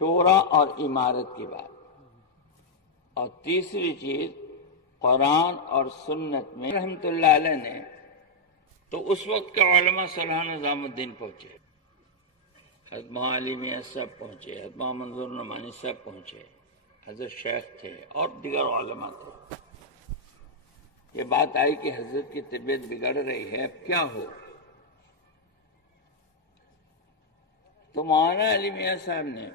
شورا اور عمارت کی بات، اور تیسری چیز قرآن اور سنت میں رحمت اللہ علیہ نے تو اس وقت کے علماء صلاح نظام الدین پہنچے، حضرت مولانا علی میاں صاحب پہنچے، حضرت محمد منظور نعمانی صاحب پہنچے، حضرت شیخ تھے اور دیگر علماء تھے۔ یہ بات آئی کہ حضرت کی طبیعت بگڑ رہی ہے، اب کیا ہو؟ تو مولانا علی میاں صاحب نے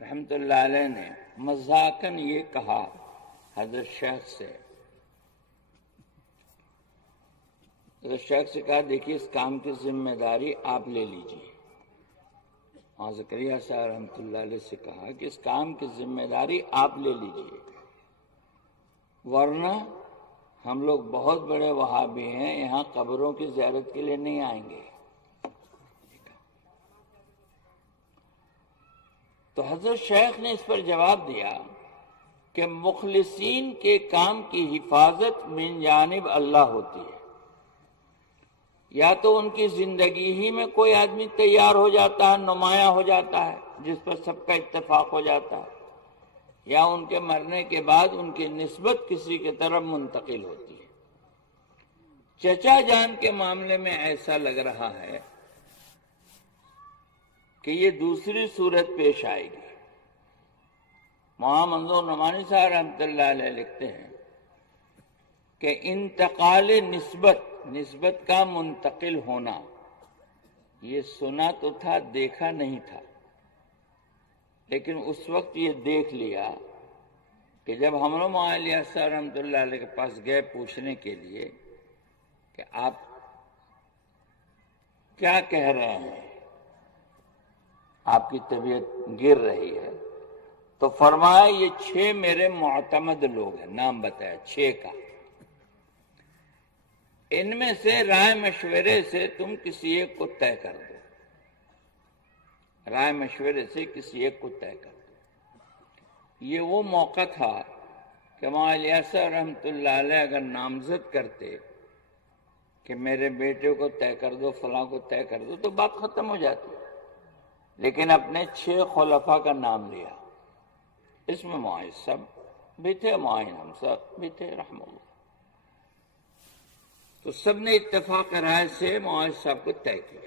رحمت اللہ علیہ نے مذاقاً یہ کہا حضرت شیخ سے، کہا دیکھیے اس کام کی ذمہ داری آپ لے لیجیے۔ اور زکریا صاحب رحمت اللہ علیہ سے کہا کہ اس کام کی ذمہ داری آپ لے لیجیے، ورنہ ہم لوگ بہت بڑے وہابی ہیں، یہاں قبروں کی زیارت کے لیے نہیں آئیں گے۔ تو حضرت شیخ نے اس پر جواب دیا کہ مخلصین کے کام کی حفاظت من جانب اللہ ہوتی ہے، یا تو ان کی زندگی ہی میں کوئی آدمی تیار ہو جاتا ہے، نمایاں ہو جاتا ہے، جس پر سب کا اتفاق ہو جاتا ہے، یا ان کے مرنے کے بعد ان کی نسبت کسی کی طرف منتقل ہوتی ہے۔ چچا جان کے معاملے میں ایسا لگ رہا ہے کہ یہ دوسری صورت پیش آئے گی۔ مولانا منظور نعمانی صاحب رحمۃ اللہ علیہ لکھتے ہیں کہ انتقال نسبت کا منتقل ہونا یہ سنا تو تھا، دیکھا نہیں تھا، لیکن اس وقت یہ دیکھ لیا کہ جب ہم لوگ مولانا علی صاحب رحمۃ اللہ علیہ کے پاس گئے پوچھنے کے لیے کہ آپ کیا کہہ رہے ہیں، آپ کی طبیعت گر رہی ہے، تو فرمایا یہ 6 میرے معتمد لوگ ہیں، نام بتایا 6 کا، ان میں سے رائے مشورے سے تم کسی ایک کو طے کر دو، رائے مشورے سے کسی ایک کو طے کر دو۔ یہ وہ موقع تھا کہ مولانا الیاس رحمۃ اللہ علیہ اگر نامزد کرتے کہ میرے بیٹے کو طے کر دو، فلاں کو طے کر دو، تو بات ختم ہو جاتی، لیکن اپنے 6 خلفاء کا نام لیا۔ اس میں مولانا صاحب بھی تھے، مولانا ہم صاحب بھی تھے رحمہ اللہ۔ تو سب نے اتفاق رائے سے مولانا صاحب کو طے کیا۔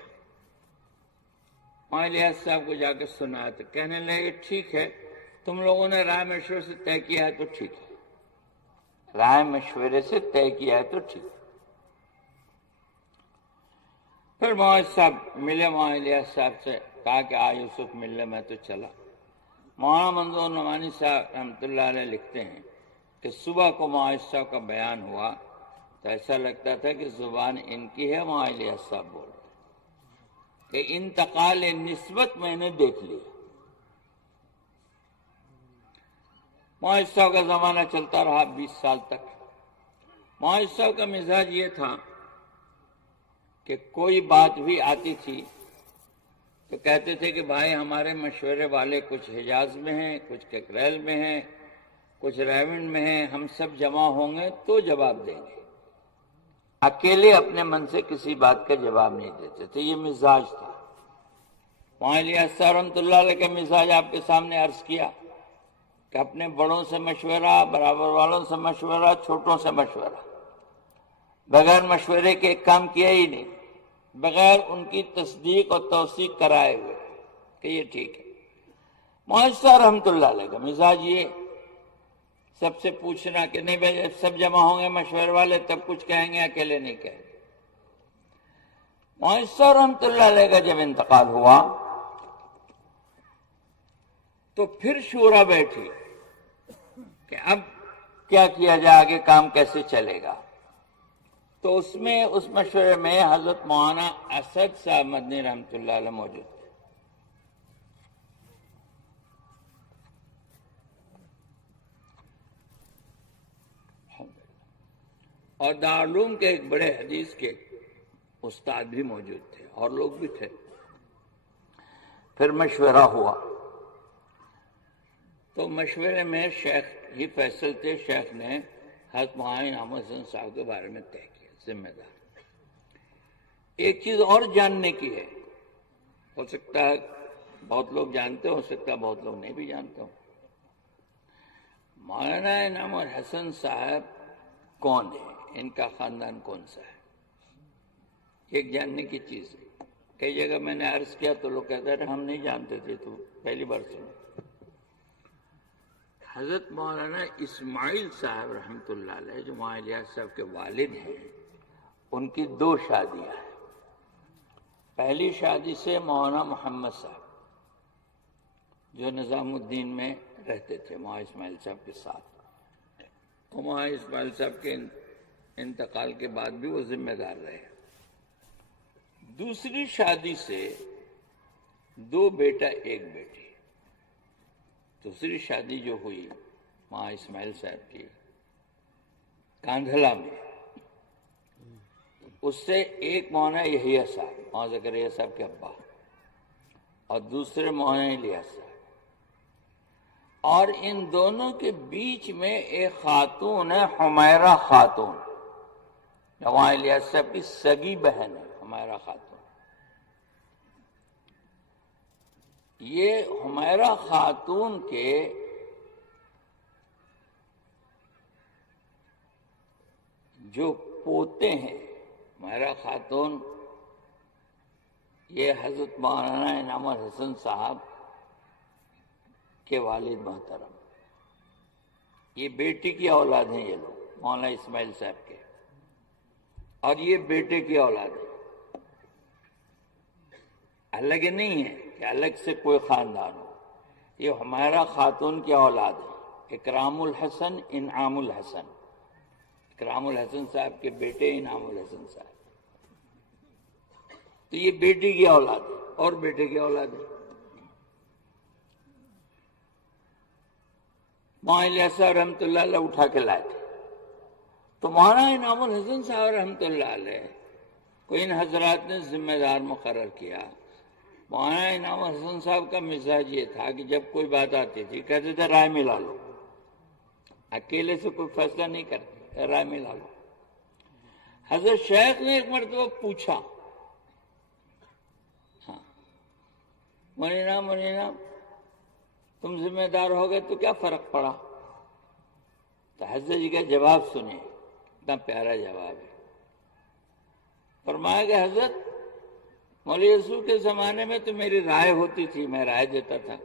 مولانا الیاس صاحب کو جا کے سنا تو کہنے لگے ٹھیک ہے، تم لوگوں نے رائے مشورے سے طے کیا ہے تو ٹھیک ہے، رائے مشورے سے طے کیا ہے تو ٹھیک ہے۔ پھر مولانا صاحب ملے مولانا الیاس صاحب سے، کہا کہ آ یوسف ملنے، میں تو چلا۔ مولانا منظور نعمانی صاحب رحمۃ اللہ علیہ لکھتے ہیں کہ صبح کو مولانا صاحب کا بیان ہوا تو ایسا لگتا تھا کہ زبان ان کی ہے، مولانا الیاس صاحب بول رہے کہ انتقال نسبت میں نے دیکھ لی۔ مولانا صاحب کا زمانہ چلتا رہا 20 سال تک۔ مولانا صاحب کا مزاج یہ تھا کہ کوئی بات بھی آتی تھی تو کہتے تھے کہ بھائی ہمارے مشورے والے کچھ حجاز میں ہیں، کچھ ککریل میں ہیں، کچھ ریونڈ میں ہیں، ہم سب جمع ہوں گے تو جواب دیں گے۔ اکیلے اپنے من سے کسی بات کا جواب نہیں دیتے تھے، یہ مزاج تھا۔ مولانا الیاس صاحب رحمۃ اللہ علیہ کا مزاج آپ کے سامنے عرض کیا کہ اپنے بڑوں سے مشورہ، برابر والوں سے مشورہ، چھوٹوں سے مشورہ، بغیر مشورے کے ایک کام کیا ہی نہیں، بغیر ان کی تصدیق اور توثیق کرائے ہوئے کہ یہ ٹھیک ہے۔ مولانا صاحب رحمۃ اللہ علیہ کا مزاج یہ سب سے پوچھنا کہ نہیں بھائی سب جمع ہوں گے مشورے والے تب کچھ کہیں گے، اکیلے نہیں کہیں گے۔ مولانا صاحب رحمۃ اللہ علیہ کا جب انتقال ہوا تو پھر شورا بیٹھی کہ اب کیا کیا جائے، آگے کام کیسے چلے گا۔ تو اس مشورے میں حضرت مولانا اسد صاحب مدنی رحمۃ اللہ علیہ موجود تھے۔ اور دارالعلوم کے ایک بڑے حدیث کے استاد بھی موجود تھے اور لوگ بھی تھے۔ پھر مشورہ ہوا تو مشورے میں شیخ ہی فیصل تھے، شیخ نے حضرت مولانا انعام حسن صاحب کے بارے میں طے کیا، ذمہ دار۔ ایک چیز اور جاننے کی ہے، ہو سکتا ہے بہت لوگ جانتے ہو سکتا ہے، بہت لوگ نہیں بھی جانتے ہو۔ مولانا انعام الحسن صاحب کون ہے، ان کا خاندان کون سا ہے، ایک جاننے کی چیز ہے۔ کئی جگہ میں نے عرض کیا تو لوگ کہتے ہیں ہم نہیں جانتے تھے، تو پہلی بار سنا۔ حضرت مولانا اسماعیل صاحب رحمۃ اللہ علیہ جو مولانا الیاس صاحب کے والد ہیں، ان کی 2 شادیاں ہیں۔ پہلی شادی سے مولانا محمد صاحب جو نظام الدین میں رہتے تھے مولانا اسماعیل صاحب کے ساتھ، تو مولانا اسماعیل صاحب کے انتقال کے بعد بھی وہ ذمہ دار رہے۔ دوسری شادی سے 2 بیٹا 1 بیٹی۔ دوسری شادی جو ہوئی مولانا اسماعیل صاحب کی کاندھلا میں، اس سے ایک مولانا یحییٰ صاحب، مولانا زکریا صاحب کے ابا، اور دوسرے مولانا الیاس صاحب، اور ان دونوں کے بیچ میں ایک خاتون ہے حمیرہ خاتون، جو مولانا الیاس صاحب کی سگی بہن ہے حمیرہ خاتون۔ یہ حمیرہ خاتون کے جو پوتے ہیں، حمیرہ خاتون یہ حضرت مولانا انعام الحسن صاحب کے والد محترم، یہ بیٹی کی اولاد ہیں، یہ لوگ مولانا اسماعیل صاحب کے، اور یہ بیٹے کی اولاد ہے، الگ نہیں ہے کہ الگ سے کوئی خاندان ہو۔ یہ حمیرہ خاتون کی اولاد ہے، اکرام الحسن انعام الحسن، اکرام الحسن صاحب کے بیٹے انعام الحسن صاحب، تو یہ بیٹی کی اولاد ہے اور بیٹے کی اولاد ہے۔ مولانا الیاس صاحب رحمۃ اللہ علیہ اٹھا کے لائے تھے، تو مولانا انعام الحسن صاحب رحمۃ اللہ علیہ کو ان حضرات نے ذمہ دار مقرر کیا۔ مولانا انعام الحسن صاحب کا مزاج یہ تھا کہ جب کوئی بات آتی تھی کہتے تھے رائے ملا لو، اکیلے سے کوئی فیصلہ نہیں کرتے، رائے ملا لو۔ حضرت شیخ نے ایک مرتبہ پوچھا، مولانا تم ذمہ دار ہو گئے تو کیا فرق پڑا؟ تو حضرت جی کا جواب سنیں، اتنا پیارا جواب ہے۔ فرمایا کہ حضرت مولوی رسول کے زمانے میں تو میری رائے ہوتی تھی، میں رائے دیتا تھا،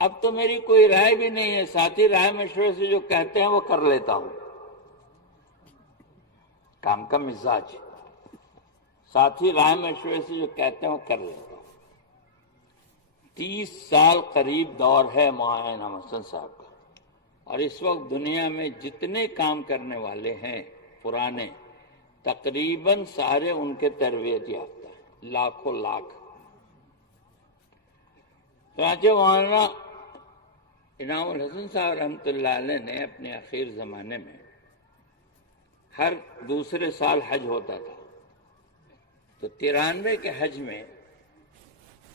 اب تو میری کوئی رائے بھی نہیں ہے، ساتھی رائے مشورے سے جو کہتے ہیں وہ کر لیتا ہوں۔ کام کا مزاج، ساتھی رائے مشورے سے جو کہتے ہیں وہ کر لیتا ہوں۔ 30 سال قریب دور ہے مولانا انعام الحسن صاحب کا، اور اس وقت دنیا میں جتنے کام کرنے والے ہیں پرانے، تقریباً سارے ان کے تربیت یافتہ ہیں، لاکھوں لاکھ۔ چنانچہ مولانا انعام الحسن صاحب رحمۃ اللہ علیہ نے اپنے اخیر زمانے میں ہر دوسرے سال حج ہوتا تھا، تو 93 کے حج میں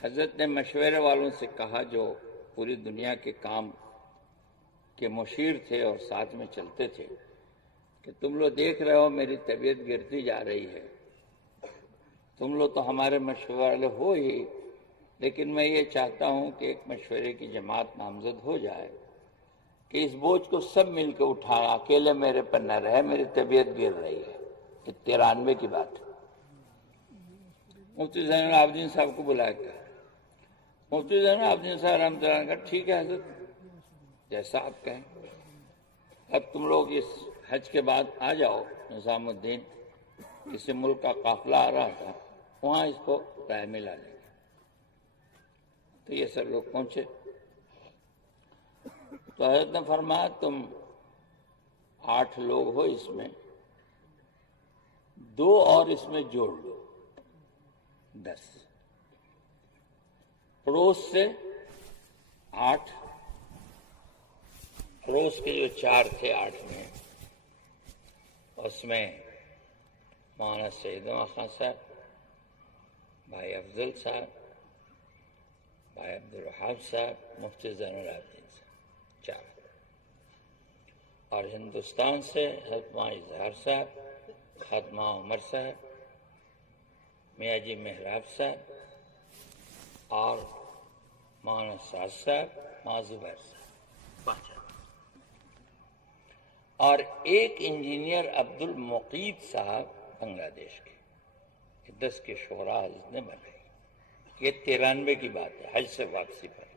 حضرت نے مشورے والوں سے کہا جو پوری دنیا کے کام کے مشیر تھے اور ساتھ میں چلتے تھے، کہ تم لوگ دیکھ رہے ہو میری طبیعت گرتی جا رہی ہے، تم لوگ تو ہمارے مشورے والے ہو ہی، لیکن میں یہ چاہتا ہوں کہ ایک مشورے کی جماعت نامزد ہو جائے کہ اس بوجھ کو سب مل کے اٹھائیں، اکیلے میرے پر نہ رہے، میری طبیعت گر رہی ہے۔ یہ 93 کی بات ہے۔ مفتی زین العابدین صاحب کو بلایا گیا، مفتی زین العابدین صاحب رحمۃ اللہ نے کہا ٹھیک ہے حضرت، جیسا آپ کہیں، اب تم لوگ اس حج کے بعد آ جاؤ نظام الدین، کسی ملک کا قافلہ آ رہا تھا، وہاں اس کو رائے ملا لیں گے۔ تو یہ سب لوگ پہنچے، تو حضرت نے فرمایا تم 8 لوگ ہو، اس میں 2 اور اس میں جوڑ لو، 10، پڑوس سے 8، پڑوس کے جو 4 تھے 8 میں، اس میں مولانا سعید احمد خان صاحب، بھائی افضل صاحب، بھائی عبدالوہاب صاحب، مفتی زین العابدین صاحب، 4، اور ہندوستان سے حضرت مولانا اظہار صاحب، خاتمہ عمر صاحب، میاں جی محراب صاحب، اور مولانا سعد صاحب، مولانا زبیر صاحب، 5 اور ایک انجینئر عبد المقید صاحب بنگلہ دیش کے، 10 کے شعراء حضرت نے بنائی۔ یہ 93 کی بات ہے، حج سے واپسی پر۔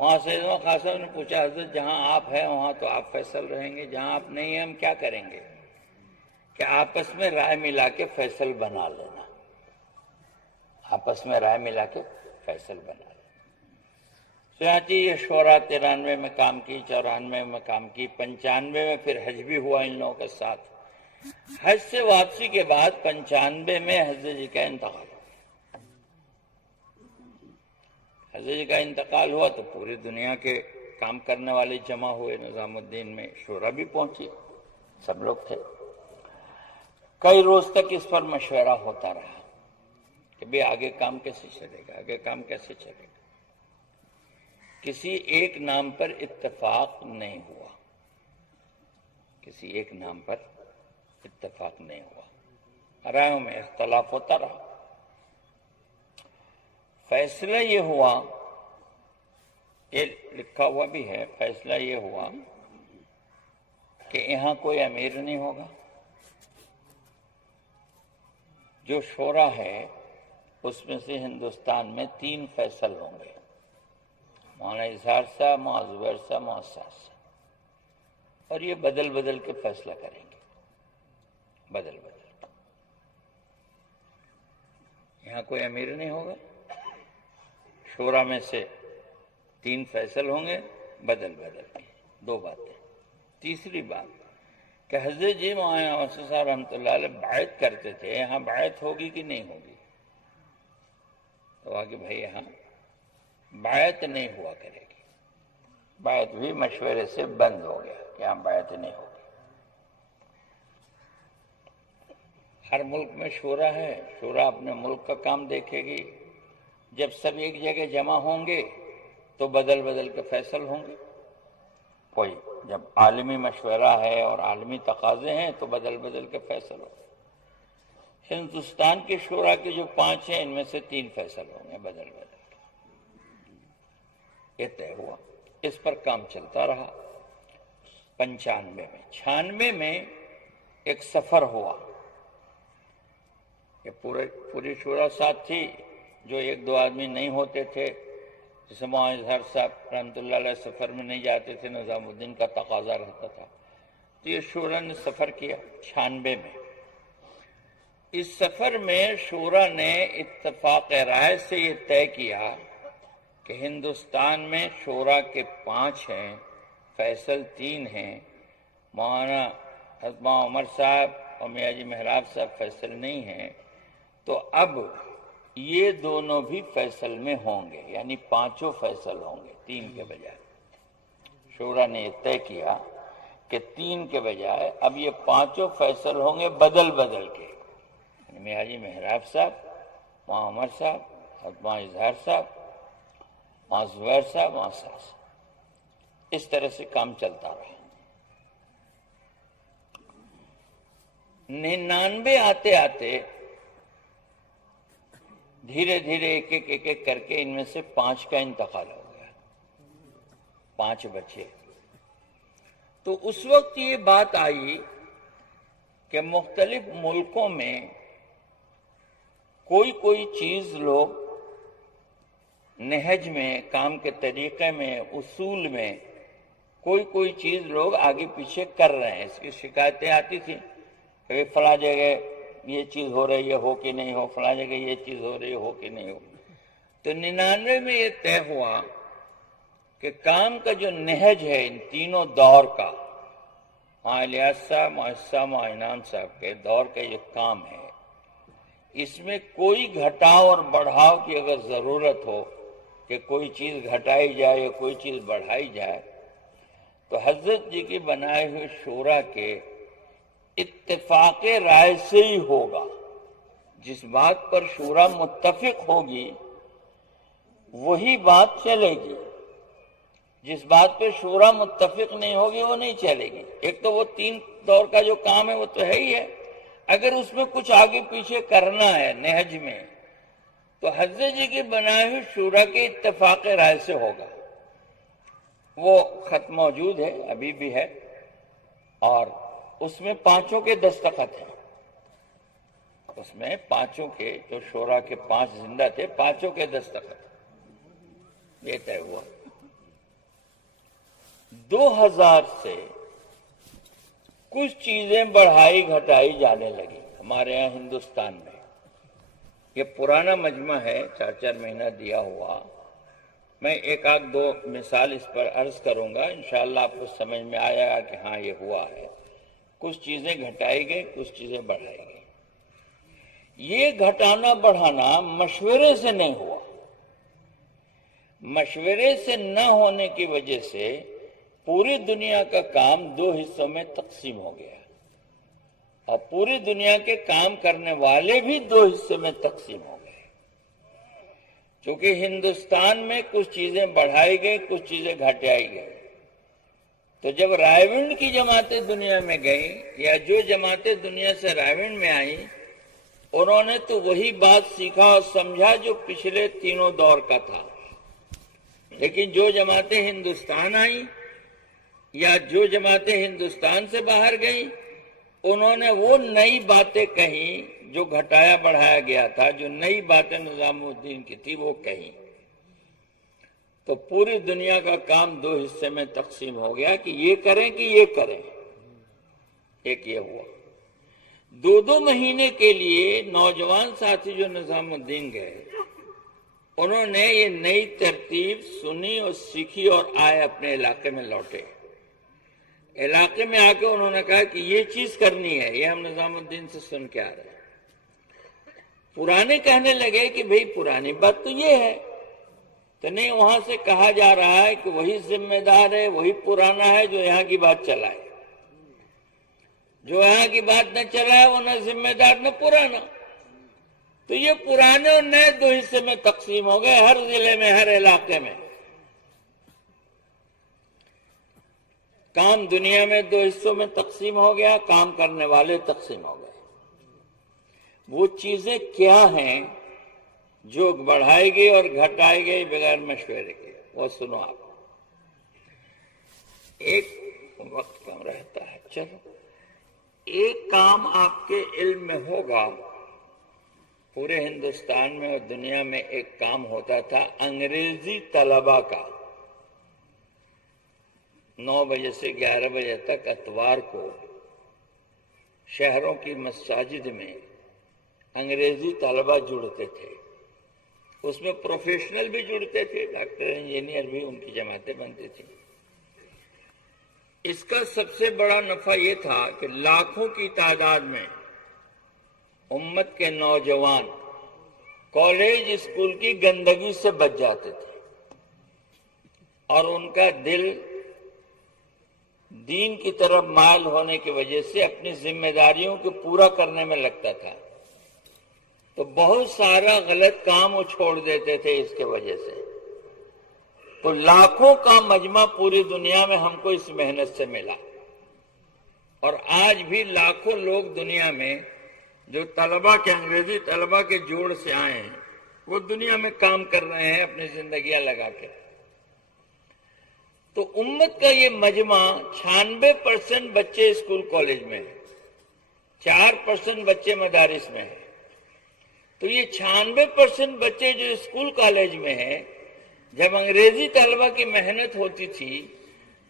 وہاں سید احمد خان صاحب نے پوچھا حضرت جہاں آپ ہیں وہاں تو آپ فیصل رہیں گے، جہاں آپ نہیں ہیں ہم کیا کریں گے؟ کہ آپس میں رائے ملا کے فیصل بنا لینا، آپس میں رائے ملا کے فیصل بنا لینا۔ چنانچہ یہ شورا 93 میں کام کی، 94 میں کام کی، 95 میں پھر حج بھی ہوا ان لوگوں کے ساتھ۔ حج سے واپسی کے بعد 95 میں حضرت جی کا انتقال ہوا۔ حضرت جی کا انتقال ہوا تو پوری دنیا کے کام کرنے والے جمع ہوئے، نظام الدین میں شورا بھی پہنچی، سب لوگ تھے۔ کئی روز تک اس پر مشورہ ہوتا رہا کہ بھی آگے کام کیسے چلے گا، آگے کام کیسے چلے گا۔ کسی ایک نام پر اتفاق نہیں ہوا، کسی ایک نام پر اتفاق نہیں ہوا، رائےوں میں اختلاف ہوتا رہا۔ فیصلہ یہ ہوا، یہ لکھا ہوا بھی ہے، فیصلہ یہ ہوا کہ یہاں کوئی امیر نہیں ہوگا، جو شورا ہے اس میں سے ہندوستان میں 3 فیصل ہوں گے، مولانا اظہار صاحب، مولانا زبیر صاحب، مولانا سعد صاحب، اور یہ بدل بدل کے فیصلہ کریں گے، بدل بدل کے۔ یہاں کوئی امیر نہیں ہوگا، شورا میں سے 3 فیصل ہوں گے بدل بدل کے۔ 2 باتیں۔ تیسری بات کہ حضرت جی مولانا واسع صاحب رحمۃ اللہ علیہ بیعت کرتے تھے، یہاں بیعت ہوگی کہ نہیں ہوگی؟ تو آگے بھائی یہاں بیعت نہیں ہوا کرے گی، بیعت بھی مشورے سے بند ہو گیا کہ یہاں بیعت نہیں ہوگی۔ ہر ملک میں شورا ہے، شورا اپنے ملک کا کام دیکھے گی، جب سب ایک جگہ جمع ہوں گے تو بدل بدل کے فیصل ہوں گے۔ کوئی جب عالمی مشورہ ہے اور عالمی تقاضے ہیں تو بدل بدل کے فیصل ہوں گے۔ ہندوستان کے شورا کے جو 5 ہیں ان میں سے 3 فیصل ہوں گے بدل بدل کے، یہ طے ہوا۔ اس پر کام چلتا رہا۔ 95 میں 96 میں ایک سفر ہوا، یہ پوری شورا ساتھ تھی، جو 1-2 آدمی نہیں ہوتے تھے، جیسے مولانا اظہار صاحب رحمۃ اللہ علیہ سفر میں نہیں جاتے تھے، نظام الدین کا تقاضا رہتا تھا، تو یہ شورا نے سفر کیا 96 میں۔ اس سفر میں شورا نے اتفاق رائے سے یہ طے کیا کہ ہندوستان میں شورا کے 5 ہیں، فیصل 3 ہیں، مولانا حضرت عمر صاحب اور میاں جی محراب صاحب فیصل نہیں ہیں، تو اب یہ دونوں بھی فیصل میں ہوں گے، یعنی 5 فیصل ہوں گے 3 کے بجائے۔ شورا نے یہ طے کیا کہ 3 کے بجائے اب یہ 5 فیصل ہوں گے بدل بدل کے، یعنی میاں جی محراب صاحب، مولانا عمر صاحب، حضرت مولانا اظہار صاحب، مولانا زبیر صاحب، مولانا سعد صاحب۔ اس طرح سے کام چلتا رہا۔ 99 آتے آتے دھیرے دھیرے ایک ایک کر کے ان میں سے 5 کا انتقال ہو گیا، 5 بچے۔ تو اس وقت یہ بات آئی کہ مختلف ملکوں میں کوئی چیز لوگ نہج میں، کام کے طریقے میں، اصول میں کوئی چیز لوگ آگے پیچھے کر رہے ہیں۔ اس کی شکایتیں آتی تھیں کہ فلاں جگہ یہ چیز ہو رہی ہے، ہو کہ نہیں ہو، فلاں جگہ یہ چیز ہو رہی ہے، ہو کہ نہیں ہو۔ تو 99 میں یہ طے ہوا کہ کام کا جو نہج ہے ان تینوں دور کا، مولانا الیاس صاحب، مولانا صاحب، مولانا انعام صاحب کے دور کا یہ کام ہے، اس میں کوئی گھٹاؤ اور بڑھاؤ کی اگر ضرورت ہو کہ کوئی چیز گھٹائی جائے یا کوئی چیز بڑھائی جائے، تو حضرت جی کی بنائے ہوئے شورا کے اتفاق رائے سے ہی ہوگا۔ جس بات پر شورا متفق ہوگی وہی بات چلے گی، جس بات پہ شورا متفق نہیں ہوگی وہ نہیں چلے گی۔ ایک تو وہ 3 دور کا جو کام ہے وہ تو ہے ہی ہے، اگر اس میں کچھ آگے پیچھے کرنا ہے نہج میں تو حضرت جی کی بنائی ہوئی شورا کے اتفاق رائے سے ہوگا. وہ خط موجود ہے، ابھی بھی ہے، اور اس میں 5 کے دستخط ہیں. اس میں 5 کے، جو شورا کے 5 زندہ تھے، 5 کے دستخط یہ طے ہوا. 2000 سے کچھ چیزیں بڑھائی گھٹائی جانے لگی ہمارے یہاں ہندوستان میں. یہ پرانا مجمع ہے، 4 مہینہ دیا ہوا. میں 1-2 مثال اس پر عرض کروں گا، انشاءاللہ آپ کو سمجھ میں آئے گا کہ ہاں یہ ہوا ہے. کچھ چیزیں گھٹائی گئی، کچھ چیزیں بڑھائی گئی. یہ گھٹانا بڑھانا مشورے سے نہیں ہوا. مشورے سے نہ ہونے کی وجہ سے پوری دنیا کا کام 2 حصوں میں تقسیم ہو گیا، اور پوری دنیا کے کام کرنے والے بھی 2 حصے میں تقسیم ہو گئے. چونکہ ہندوستان میں کچھ چیزیں بڑھائی گئی، کچھ چیزیں گھٹائی گئی. تو جب رائے کی جماعتیں دنیا میں گئیں، یا جو جماعتیں دنیا سے رائے میں آئیں، انہوں نے تو وہی بات سیکھا اور سمجھا جو پچھلے 3 دور کا تھا. لیکن جو جماعتیں ہندوستان آئیں یا جو جماعتیں ہندوستان سے باہر گئیں، انہوں نے وہ نئی باتیں کہیں جو گھٹایا بڑھایا گیا تھا، جو نئی باتیں نظام الدین کی تھی وہ کہیں. تو پوری دنیا کا کام 2 حصے میں تقسیم ہو گیا کہ یہ کریں کہ یہ کریں. ایک یہ ہوا. 2 مہینے کے لیے نوجوان ساتھی جو نظام الدین گئے، انہوں نے یہ نئی ترتیب سنی اور سیکھی اور آئے اپنے علاقے میں لوٹے. علاقے میں آ کے انہوں نے کہا کہ یہ چیز کرنی ہے، یہ ہم نظام الدین سے سن کے آ رہے ہیں. پرانے کہنے لگے کہ بھئی پرانی بات تو یہ ہے. تو نہیں، وہاں سے کہا جا رہا ہے کہ وہی ذمہ دار ہے، وہی پرانا ہے جو یہاں کی بات چلائے. جو یہاں کی بات نہ چلائے وہ نہ ذمہ دار نہ پرانا. تو یہ پرانے اور نئے 2 حصے میں تقسیم ہو گئے، ہر ضلع میں، ہر علاقے میں. کام دنیا میں 2 حصوں میں تقسیم ہو گیا، کام کرنے والے تقسیم ہو گئے. وہ چیزیں کیا ہیں جو بڑھائی گئی اور گھٹائی گئی بغیر مشورے کے، وہ سنو آپ. ایک وقت کم رہتا ہے، چلو ایک کام آپ کے علم میں ہوگا. پورے ہندوستان میں اور دنیا میں ایک کام ہوتا تھا انگریزی طلبہ کا. 9 بجے سے 11 بجے تک اتوار کو شہروں کی مساجد میں انگریزی طلبہ جڑتے تھے. اس میں پروفیشنل بھی جڑتے تھے، ڈاکٹر انجینئر بھی، ان کی جماعتیں بنتی تھیں. اس کا سب سے بڑا نفع یہ تھا کہ لاکھوں کی تعداد میں امت کے نوجوان کالج اسکول کی گندگی سے بچ جاتے تھے، اور ان کا دل دین کی طرف مائل ہونے کی وجہ سے اپنی ذمہ داریوں کو پورا کرنے میں لگتا تھا. تو بہت سارا غلط کام وہ چھوڑ دیتے تھے اس کے وجہ سے. تو لاکھوں کا مجمع پوری دنیا میں ہم کو اس محنت سے ملا. اور آج بھی لاکھوں لوگ دنیا میں جو طلبہ کے، انگریزی طلبہ کے جوڑ سے آئے ہیں، وہ دنیا میں کام کر رہے ہیں اپنی زندگیاں لگا کے. تو امت کا یہ مجمع 96% بچے اسکول کالج میں ہیں، 4% بچے مدارس میں ہیں. تو یہ 96% بچے جو اسکول کالج میں ہیں، جب انگریزی طلبہ کی محنت ہوتی تھی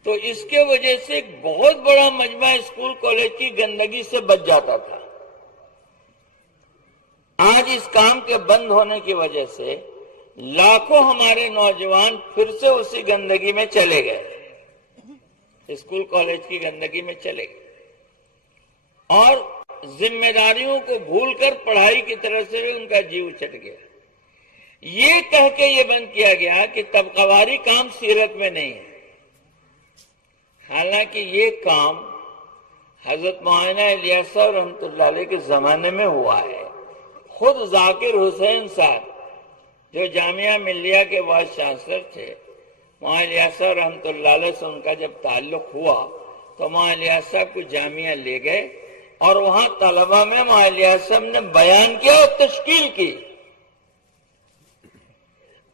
تو اس کے وجہ سے ایک بہت بڑا مجمع اسکول کالج کی گندگی سے بچ جاتا تھا. آج اس کام کے بند ہونے کی وجہ سے لاکھوں ہمارے نوجوان پھر سے اسی گندگی میں چلے گئے، اسکول کالج کی گندگی میں چلے گئے، اور ذمہ داریوں کو بھول کر پڑھائی کی طرف سے بھی ان کا جیو چٹ گیا. یہ کہہ کے یہ بند کیا گیا کہ طبقہ واری کام سیرت میں نہیں ہے. حالانکہ یہ کام حضرت مولانا الیاس صاحب رحمۃ اللہ علیہ کے زمانے میں ہوا ہے. خود ذاکر حسین صاحب جو جامعہ ملیہ کے وائس چانسلر تھے، مولانا الیاس صاحب رحمۃ اللہ علیہ سے ان کا جب تعلق ہوا تو مولانا الیاس صاحب کو جامعہ لے گئے، اور وہاں طلبہ میں مولانا الیاس صاحب نے بیان کیا اور تشکیل کی.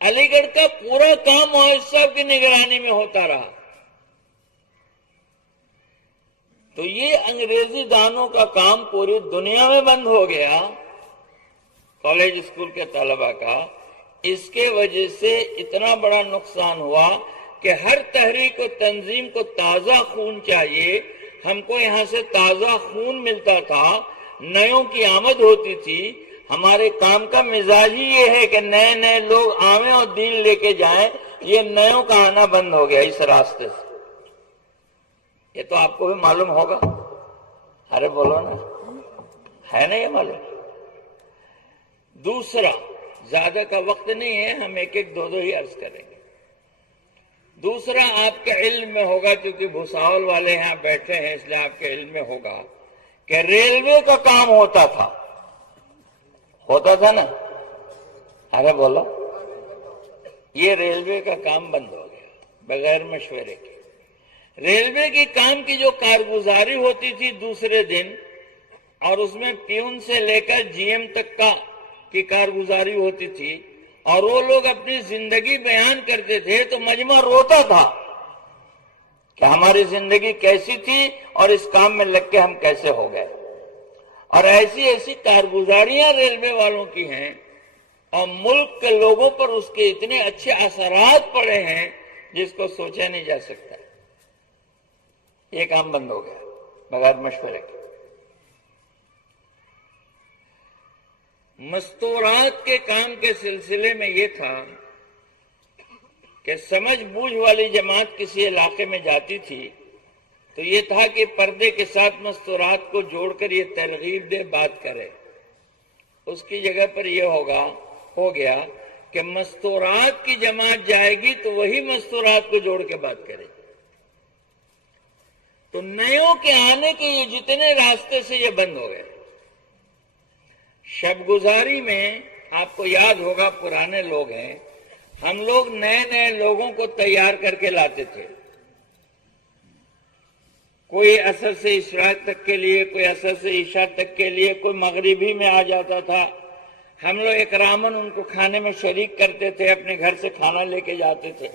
علی گڑھ کا پورا کام معاذ صاحب کی نگرانی میں ہوتا رہا. تو یہ انگریزی دانوں کا کام پوری دنیا میں بند ہو گیا کالج اسکول کے طلبہ کا. اس کے وجہ سے اتنا بڑا نقصان ہوا کہ ہر تحریک و تنظیم کو تازہ خون چاہیے. ہم کو یہاں سے تازہ خون ملتا تھا, نیوں کی آمد ہوتی تھی. ہمارے کام کا مزاج ہی یہ ہے کہ نئے نئے لوگ آویں اور دین لے کے جائیں. یہ نیوں کا آنا بند ہو گیا اس راستے سے. یہ تو آپ کو بھی معلوم ہوگا. ارے بولو نا, ہے نا یہ معلوم. دوسرا, زیادہ کا وقت نہیں ہے, ہم ایک ایک دو ہی عرض کریں گے. دوسرا, آپ کے علم میں ہوگا, کیونکہ بھساول والے یہاں بیٹھے ہیں اس لیے آپ کے علم میں ہوگا کہ ریلوے کا کام ہوتا تھا نا. ارے بولو, یہ ریلوے کا کام بند ہو گیا بغیر مشورے کے. ریلوے کی کام کی جو کارگزاری ہوتی تھی دوسرے دن, اور اس میں پیون سے لے کر جی ایم تک کی کارگزاری ہوتی تھی, اور وہ لوگ اپنی زندگی بیان کرتے تھے تو مجمع روتا تھا کہ ہماری زندگی کیسی تھی اور اس کام میں لگ کے ہم کیسے ہو گئے. اور ایسی ایسی کارگزاریاں ریلوے والوں کی ہیں, اور ملک کے لوگوں پر اس کے اتنے اچھے اثرات پڑے ہیں جس کو سوچا نہیں جا سکتا. یہ کام بند ہو گیا بغیر مشورے کے. مستورات کے کام کے سلسلے میں یہ تھا کہ سمجھ بوجھ والی جماعت کسی علاقے میں جاتی تھی تو یہ تھا کہ پردے کے ساتھ مستورات کو جوڑ کر یہ ترغیب دے بات کرے. اس کی جگہ پر یہ ہو گیا کہ مستورات کی جماعت جائے گی تو وہی مستورات کو جوڑ کے بات کرے. تو نیوں کے آنے کے یہ جتنے راستے سے یہ بند ہو گئے. شب گزاری میں آپ کو یاد ہوگا, پرانے لوگ ہیں, ہم لوگ نئے نئے لوگوں کو تیار کر کے لاتے تھے. کوئی عصر سے اشراق تک کے لیے, کوئی عصر سے عشاء تک کے لیے, کوئی مغربی میں آ جاتا تھا. ہم لوگ اکراماً ان کو کھانے میں شریک کرتے تھے, اپنے گھر سے کھانا لے کے جاتے تھے.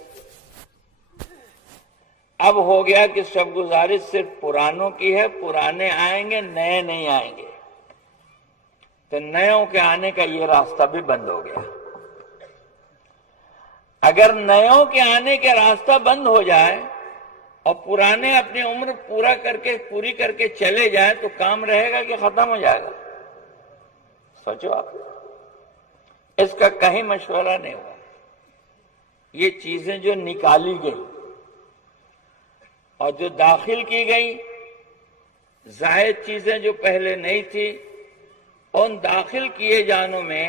اب ہو گیا کہ شب گزاری صرف پرانوں کی ہے, پرانے آئیں گے, نئے نہیں آئیں گے. تو نیوں کے آنے کا یہ راستہ بھی بند ہو گیا. اگر نیوں کے آنے کا راستہ بند ہو جائے اور پرانے اپنی عمر پوری کر کے چلے جائیں تو کام رہے گا کہ ختم ہو جائے گا؟ سوچو آپ. اس کا کہیں مشورہ نہیں ہوا. یہ چیزیں جو نکالی گئی اور جو داخل کی گئی, زائد چیزیں جو پہلے نہیں تھی, ان داخل کیے جانوں میں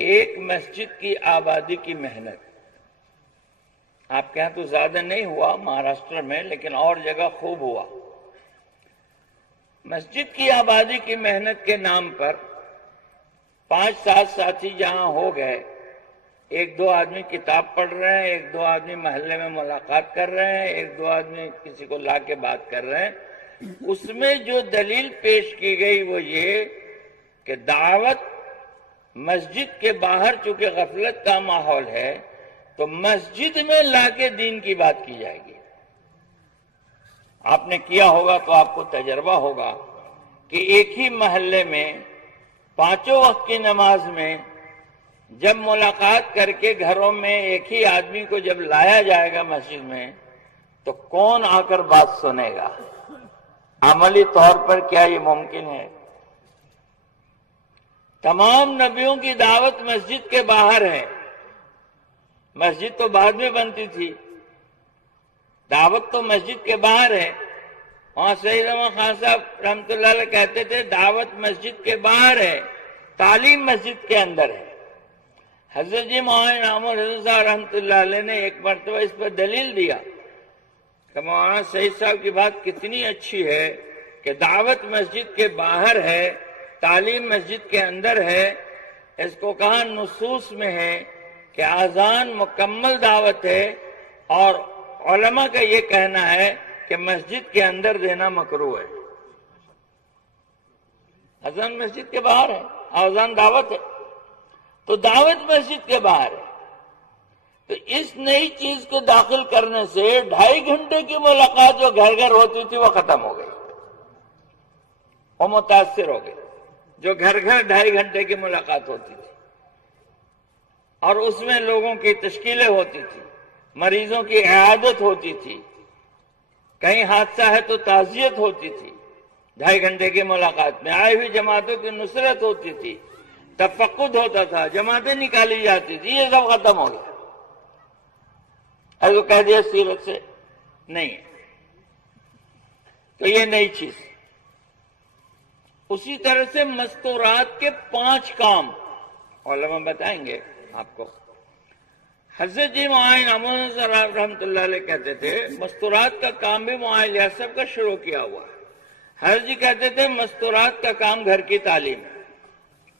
ایک مسجد کی آبادی کی محنت. آپ کے ہاں تو زیادہ نہیں ہوا مہاراشٹر میں, لیکن اور جگہ خوب ہوا. مسجد کی آبادی کی محنت کے نام پر 5-7 ساتھی جہاں ہو گئے, ایک دو آدمی کتاب پڑھ رہے ہیں, ایک دو آدمی محلے میں ملاقات کر رہے ہیں, ایک دو آدمی کسی کو لا کے بات کر رہے ہیں. اس میں جو دلیل پیش کی گئی وہ یہ کہ دعوت مسجد کے باہر چونکہ غفلت کا ماحول ہے تو مسجد میں لا کے دین کی بات کی جائے گی. آپ نے کیا ہوگا تو آپ کو تجربہ ہوگا کہ ایک ہی محلے میں 5 وقت کی نماز میں جب ملاقات کر کے گھروں میں ایک ہی آدمی کو جب لایا جائے گا مسجد میں تو کون آ کر بات سنے گا؟ عملی طور پر کیا یہ ممکن ہے؟ تمام نبیوں کی دعوت مسجد کے باہر ہے. مسجد تو بعد میں بنتی تھی, دعوت تو مسجد کے باہر ہے. وہاں سید احمد خان صاحب رحمۃ اللہ علیہ کہتے تھے دعوت مسجد کے باہر ہے, تعلیم مسجد کے اندر ہے. حضرت جی مولانا انعام حضرت صاحب رحمۃ اللہ علیہ نے ایک مرتبہ اس پر دلیل دیا کہ مولانا سعید صاحب کی بات کتنی اچھی ہے کہ دعوت مسجد کے باہر ہے, تعلیم مسجد کے اندر ہے. اس کو کہا نصوص میں ہے کہ اذان مکمل دعوت ہے, اور علماء کا یہ کہنا ہے کہ مسجد کے اندر دینا مکروہ ہے. اذان مسجد کے باہر ہے, اذان دعوت ہے. تو دعوت مسجد کے باہر ہے. تو اس نئی چیز کو داخل کرنے سے 2.5 گھنٹے کی ملاقات جو گھر گھر ہوتی تھی وہ ختم ہو گئی، وہ متاثر ہو گئی. جو گھر گھر 2.5 گھنٹے کی ملاقات ہوتی تھی اور اس میں لوگوں کی تشکیلیں ہوتی تھی، مریضوں کی عیادت ہوتی تھی، کہیں حادثہ ہے تو تعزیت ہوتی تھی، 2.5 گھنٹے کی ملاقات میں آئی ہوئی جماعتوں کی نصرت ہوتی تھی، تفقد ہوتا تھا، جماعتیں نکالی جاتی تھی، یہ سب ختم ہو گیا. ایسا کہہ دیا سیرت سے نہیں ہے. تو یہ نئی چیز. اسی طرح سے مستورات کے 5 کام علماء بتائیں گے آپ کو. حضرت جی معاذ رحمۃ اللہ علیہ کہتے تھے مستورات کا کام بھی معاذ یاسب کا شروع کیا ہوا ہے. حضرت جی کہتے تھے مستورات کا کام گھر کی تعلیم ہے.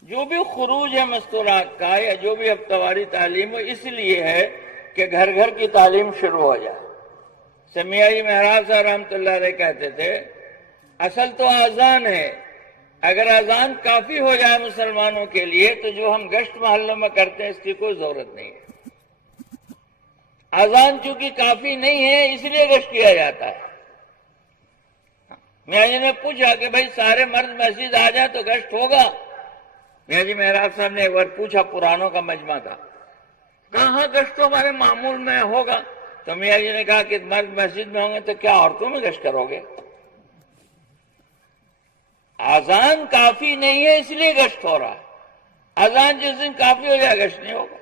جو بھی خروج ہے مستورات کا یا جو بھی ہفتہ تعلیم ہے اس لیے ہے کہ گھر گھر کی تعلیم شروع ہو جائے. سمیہ جی مہراج صاحب رحمۃ اللہ علیہ کہتے تھے اصل تو اذان ہے، اگر اذان کافی ہو جائے مسلمانوں کے لیے تو جو ہم گشت محلوں میں کرتے ہیں اس کی کوئی ضرورت نہیں ہے. اذان چونکہ کافی نہیں ہے اس لیے گشت کیا جاتا ہے. میاں جی نے پوچھا کہ بھائی سارے مرد مسجد آ جائیں تو گشت ہوگا؟ میاں جی مہراج صاحب نے ایک بار پوچھا، پرانوں کا مجمع تھا، کہاں گشت تو ہمارے معمول میں ہوگا. تو میاں جی نے کہا کہ مرد مسجد میں ہوں گے تو کیا عورتوں میں گشت کرو گے؟ اذان کافی نہیں ہے اس لیے گشت ہو رہا ہے. اذان جس دن کافی ہو جائے گشت نہیں ہوگا.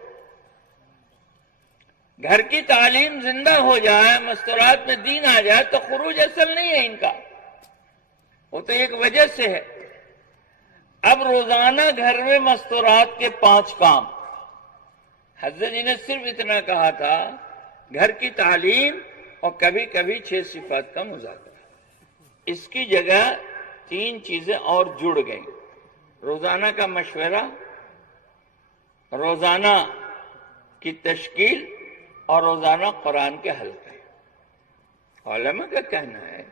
گھر کی تعلیم زندہ ہو جائے، مستورات میں دین آ جائے تو خروج اصل نہیں ہے ان کا، وہ تو ایک وجہ سے ہے. اب روزانہ گھر میں مستورات کے 5 کام. حضرت جی نے صرف اتنا کہا تھا گھر کی تعلیم اور کبھی کبھی 6 صفات کا مذاکرہ. اس کی جگہ 3 چیزیں اور جڑ گئیں: روزانہ کا مشورہ، روزانہ کی تشکیل اور روزانہ قرآن کے حلقے. علماء کا کہنا ہے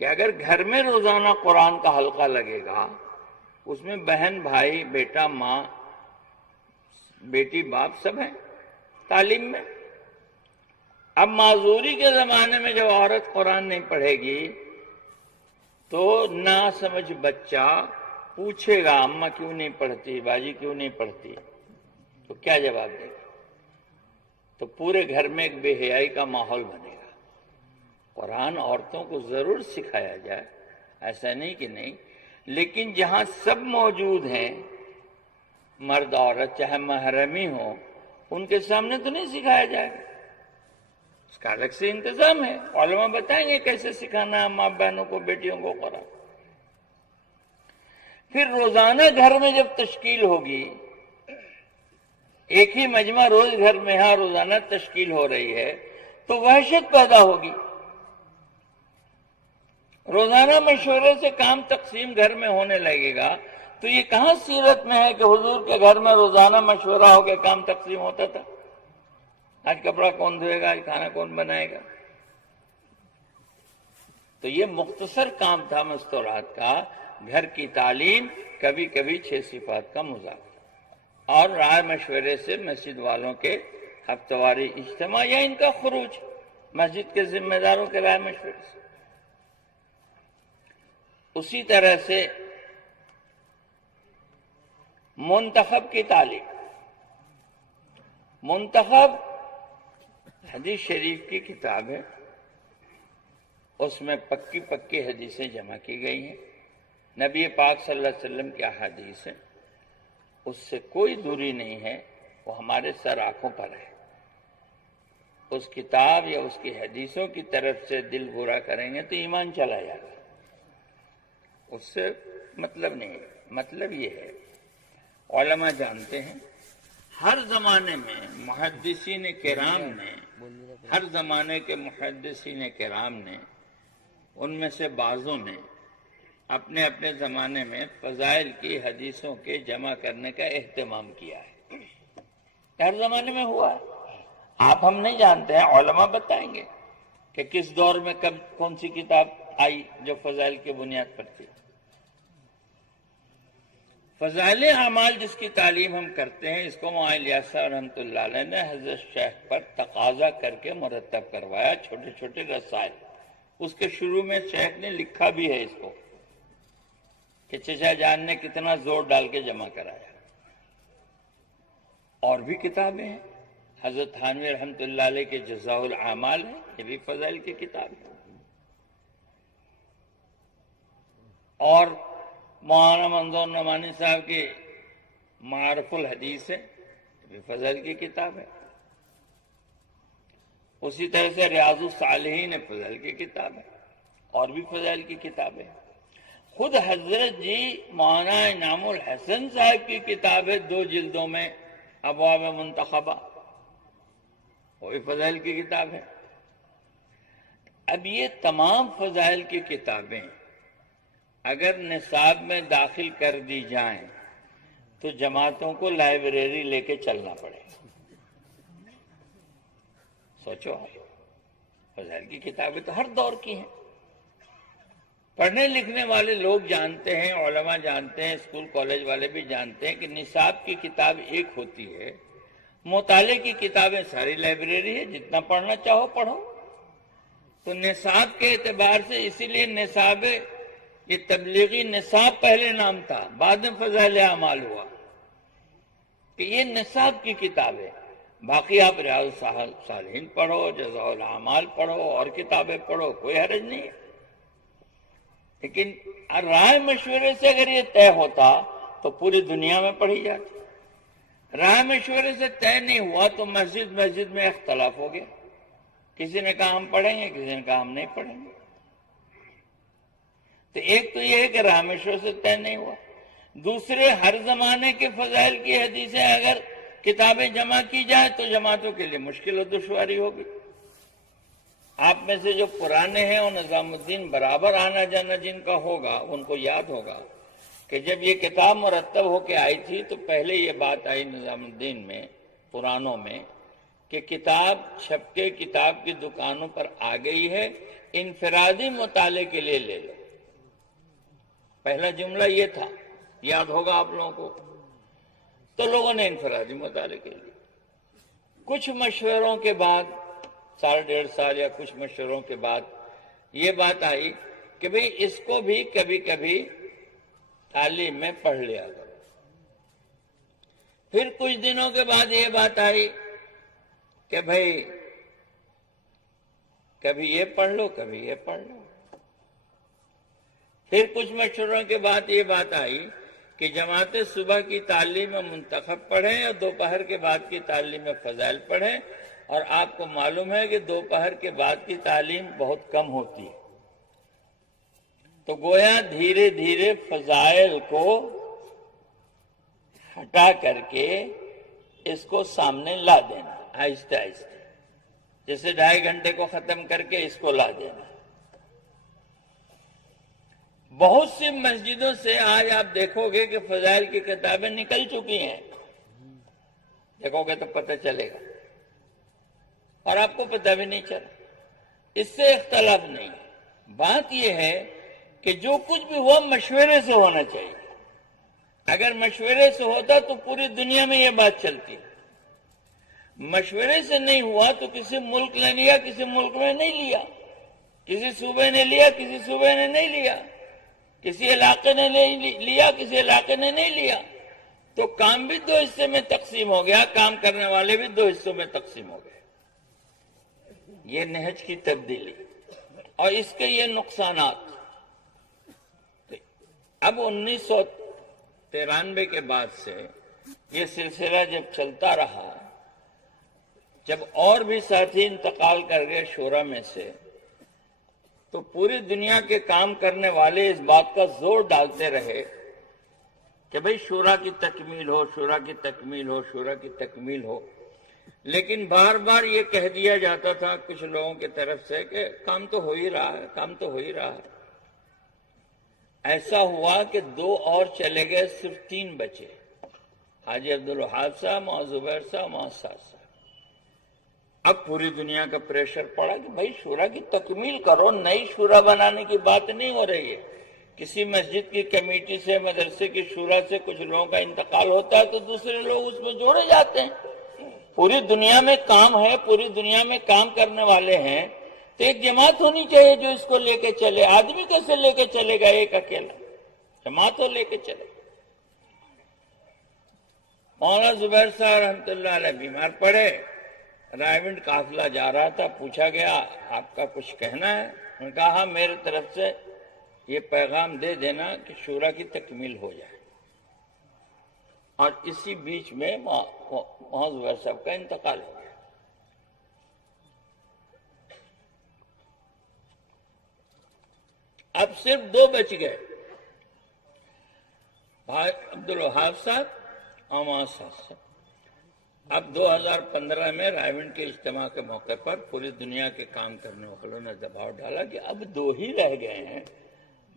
کہ اگر گھر میں روزانہ قرآن کا حلقہ لگے گا، اس میں بہن بھائی بیٹا ماں بیٹی باپ سب ہیں تعلیم میں. اب معذوری کے زمانے میں جب عورت قرآن نہیں پڑھے گی تو نا سمجھ بچہ پوچھے گا اماں کیوں نہیں پڑھتی، باجی کیوں نہیں پڑھتی، تو کیا جواب دے گا؟ تو پورے گھر میں ایک بے حیائی کا ماحول بنے گا. قرآن عورتوں کو ضرور سکھایا جائے، ایسا نہیں کہ نہیں، لیکن جہاں سب موجود ہیں مرد عورت چاہے محرمی ہو ان کے سامنے تو نہیں سکھایا جائے گا. اس کا الگ سے انتظام ہے. علماء بتائیں گے کیسے سکھانا ہے ماں بہنوں کو بیٹیوں کو قرآن. پھر روزانہ گھر میں جب تشکیل ہوگی، ایک ہی مجمع روز گھر میں ہاں روزانہ تشکیل ہو رہی ہے تو وحشت پیدا ہوگی. روزانہ مشورے سے کام تقسیم گھر میں ہونے لگے گا تو یہ کہاں سیرت میں ہے کہ حضور کے گھر میں روزانہ مشورہ ہو کے کام تقسیم ہوتا تھا؟ آج کپڑا کون دھوئے گا، آج کھانا کون بنائے گا؟ تو یہ مختصر کام تھا مستورات کا. گھر کی تعلیم، کبھی کبھی 6 صفات کا مذاکرہ اور رائے مشورے سے مسجد والوں کے ہفتہ واری اجتماع یا ان کا خروج مسجد کے ذمہ داروں کے رائے مشورے سے. اسی طرح سے منتخب کی تعلیم. منتخب حدیث شریف کی کتاب ہے، اس میں پکی پکی حدیثیں جمع کی گئی ہیں. نبی پاک صلی اللہ علیہ وسلم کی احادیث ہیں، اس سے کوئی دوری نہیں ہے، وہ ہمارے سر آنکھوں پر ہے. اس کتاب یا اس کی حدیثوں کی طرف سے دل برا کریں گے تو ایمان چلا جائے گا. اس سے مطلب نہیں ہے. مطلب یہ ہے علماء جانتے ہیں ہر زمانے میں محدثین کرام نے، ہر زمانے کے محدثین کرام نے، ان میں سے بعضوں نے اپنے اپنے زمانے میں فضائل کی حدیثوں کے جمع کرنے کا اہتمام کیا ہے. ہر زمانے میں ہوا ہے. آپ ہم نہیں جانتے ہیں، علماء بتائیں گے کہ کس دور میں کب کون سی کتاب آئی جو فضائل کی بنیاد پر تھی. فضائل اعمال جس کی تعلیم ہم کرتے ہیں، اس کو مولانا الیاس صاحب رحمۃ اللہ علیہ نے حضرت شیخ پر تقاضا کر کے مرتب کروایا، چھوٹے چھوٹے رسائل۔ اس کے شروع میں شیخ نے لکھا بھی ہے اس کو کہ چچا جان نے کتنا زور ڈال کے جمع کرایا۔ اور بھی کتابیں ہیں، حضرت تھانوی رحمۃ اللہ علیہ کے جزاء الاعمال ہے، یہ بھی فضائل کی کتاب ہے۔ اور مولانا منظور نعمانی صاحب کی معارف الحدیث ہے، یہ بھی فضائل کی کتاب ہے۔ اسی طرح سے ریاض الصالحین فضائل کی کتاب ہے، اور بھی فضائل کی کتابیں۔ خود حضرت جی مولانا انعام الحسن صاحب کی کتاب ہے 2 جلدوں میں، ابواب منتخبہ، وہ بھی فضائل کی کتاب ہے۔ اب یہ تمام فضائل کی کتابیں اگر نصاب میں داخل کر دی جائیں تو جماعتوں کو لائبریری لے کے چلنا پڑے گا۔ سوچو، فضائل کی کتابیں تو ہر دور کی ہیں، پڑھنے لکھنے والے لوگ جانتے ہیں، علماء جانتے ہیں، اسکول کالج والے بھی جانتے ہیں کہ نصاب کی کتاب ایک ہوتی ہے، مطالعے کی کتابیں ساری لائبریری ہے، جتنا پڑھنا چاہو پڑھو۔ تو نصاب کے اعتبار سے اسی لیے نصاب، یہ تبلیغی نصاب پہلے نام تھا، بعد میں فضائل اعمال ہوا، کہ یہ نصاب کی کتاب ہے۔ باقی آپ ریاض الصالحین پڑھو، جزاء الاعمال پڑھو، اور کتابیں پڑھو، کوئی حرج نہیں ہے۔ لیکن رائے مشورے سے اگر یہ طے ہوتا تو پوری دنیا میں پڑھی جاتی۔ رائے مشورے سے طے نہیں ہوا تو مسجد میں اختلاف ہو گیا، کسی نے کہا ہم پڑھیں گے، کسی نے کہا ہم نہیں پڑھیں گے۔ تو ایک تو یہ ہے کہ رائے مشورے سے طے نہیں ہوا، دوسرے ہر زمانے کے فضائل کی حدیثیں اگر کتابیں جمع کی جائیں تو جماعتوں کے لیے مشکل و دشواری ہوگی۔ آپ میں سے جو پرانے ہیں اور نظام الدین برابر آنا جانا جن کا ہوگا ان کو یاد ہوگا کہ جب یہ کتاب مرتب ہو کے آئی تھی تو پہلے یہ بات آئی نظام الدین میں، پرانوں میں، کہ کتاب چھپ کے کتاب کی دکانوں پر آ گئی ہے، انفرادی مطالعے کے لیے لے لو۔ پہلا جملہ یہ تھا، یاد ہوگا آپ لوگوں کو۔ تو لوگوں نے انفرادی مطالعے کے لیے، کچھ مشوروں کے بعد، 1.5 یا کچھ مشوروں کے بعد یہ بات آئی کہ بھئی اس کو بھی کبھی کبھی تعلیم میں پڑھ لیا کرو۔ پھر کچھ دنوں کے بعد یہ بات آئی کہ بھئی کبھی یہ پڑھ لو، کبھی یہ پڑھ لو۔ پھر کچھ مشوروں کے بعد یہ بات آئی کہ جماعتیں صبح کی تعلیم میں منتخب پڑھیں اور دوپہر کے بعد کی تعلیم میں فضائل پڑھیں، اور آپ کو معلوم ہے کہ دوپہر کے بعد کی تعلیم بہت کم ہوتی ہے۔ تو گویا دھیرے دھیرے فضائل کو ہٹا کر کے اس کو سامنے لا دینا، آہستہ آہستہ، جیسے 2.5 گھنٹے کو ختم کر کے اس کو لا دینا۔ بہت سی مسجدوں سے آج آپ دیکھو گے کہ فضائل کی کتابیں نکل چکی ہیں، دیکھو گے تو پتہ چلے گا، اور آپ کو پتہ بھی نہیں چلا۔ اس سے اختلاف نہیں ہے، بات یہ ہے کہ جو کچھ بھی ہوا مشورے سے ہونا چاہیے۔ اگر مشورے سے ہوتا تو پوری دنیا میں یہ بات چلتی، مشورے سے نہیں ہوا تو کسی ملک نے لیا، کسی ملک میں نہیں لیا، کسی صوبے نے لیا، کسی صوبے نے نہیں لیا، کسی علاقے نے لیا، کسی علاقے نے نہیں لیا، تو کام بھی 2 حصے میں تقسیم ہو گیا، کام کرنے والے بھی 2 حصوں میں تقسیم ہو گئے۔ یہ نہج کی تبدیلی اور اس کے یہ نقصانات۔ اب 1993 کے بعد سے یہ سلسلہ جب چلتا رہا، جب اور بھی ساتھی انتقال کر گئے شورا میں سے، تو پوری دنیا کے کام کرنے والے اس بات کا زور ڈالتے رہے کہ بھئی شورا کی تکمیل ہو، شورا کی تکمیل ہو، شورا کی تکمیل ہو۔ لیکن بار بار یہ کہہ دیا جاتا تھا کچھ لوگوں کی طرف سے کہ کام تو ہو ہی رہا ہے، کام تو ہو ہی رہا ہے۔ ایسا ہوا کہ 2 اور چلے گئے، صرف 3 بچے، حاجی عبدالوہاب صاحب، مولانا زبیر صاحب، مولانا سعد صاحب۔ اب پوری دنیا کا پریشر پڑا کہ بھائی شورا کی تکمیل کرو، نئی شورا بنانے کی بات نہیں ہو رہی ہے، کسی مسجد کی کمیٹی سے، مدرسے کی شورا سے کچھ لوگوں کا انتقال ہوتا ہے تو دوسرے لوگ اس میں جوڑے جاتے ہیں۔ پوری دنیا میں کام ہے، پوری دنیا میں کام کرنے والے ہیں، تو ایک جماعت ہونی چاہیے جو اس کو لے کے چلے۔ آدمی کیسے لے کے چلے گا ایک اکیلا؟ جماعت ہو لے کے چلے۔ مولانا زبیر صاحب رحمۃ اللہ علیہ بیمار پڑے، رائے قافلہ جا رہا تھا، پوچھا گیا آپ کا کچھ کہنا ہے؟ انہوں نے کہا ہاں، میرے طرف سے یہ پیغام دے دینا کہ شورا کی تکمیل ہو جائے۔ اور اسی بیچ میں مولانا زبیر صاحب کا انتقال ہو گیا۔ اب صرف 2 بچ گئے، بھائی عبدالوہاب صاحب اور مولانا صاحب۔ اب 2015 میں رائےونڈ کے اجتماع کے موقع پر پوری دنیا کے کام کرنے والوں نے دباؤ ڈالا کہ اب 2 ہی رہ گئے ہیں،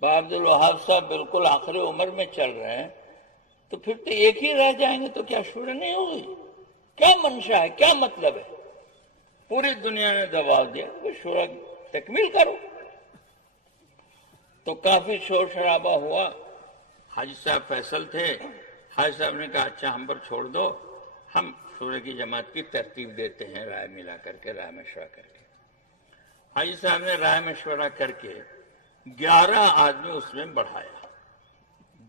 با عبدالوہاب صاحب بالکل آخری عمر میں چل رہے ہیں، تو پھر تو ایک ہی رہ جائیں گے، تو کیا شورا نہیں ہوگی؟ کیا منشا ہے، کیا مطلب ہے؟ پوری دنیا نے دباؤ دیا کہ شورا کی تکمیل کرو۔ تو کافی شور شرابہ ہوا۔ حاجی صاحب فیصل تھے، حاجی صاحب نے کہا اچھا ہم پر چھوڑ دو، ہم شورا کی جماعت کی ترتیب دیتے ہیں، رائے ملا کر کے، رائے مشورہ کر کے۔ حاجی صاحب نے رائے مشورہ کر کے 11 آدمی اس میں بڑھایا۔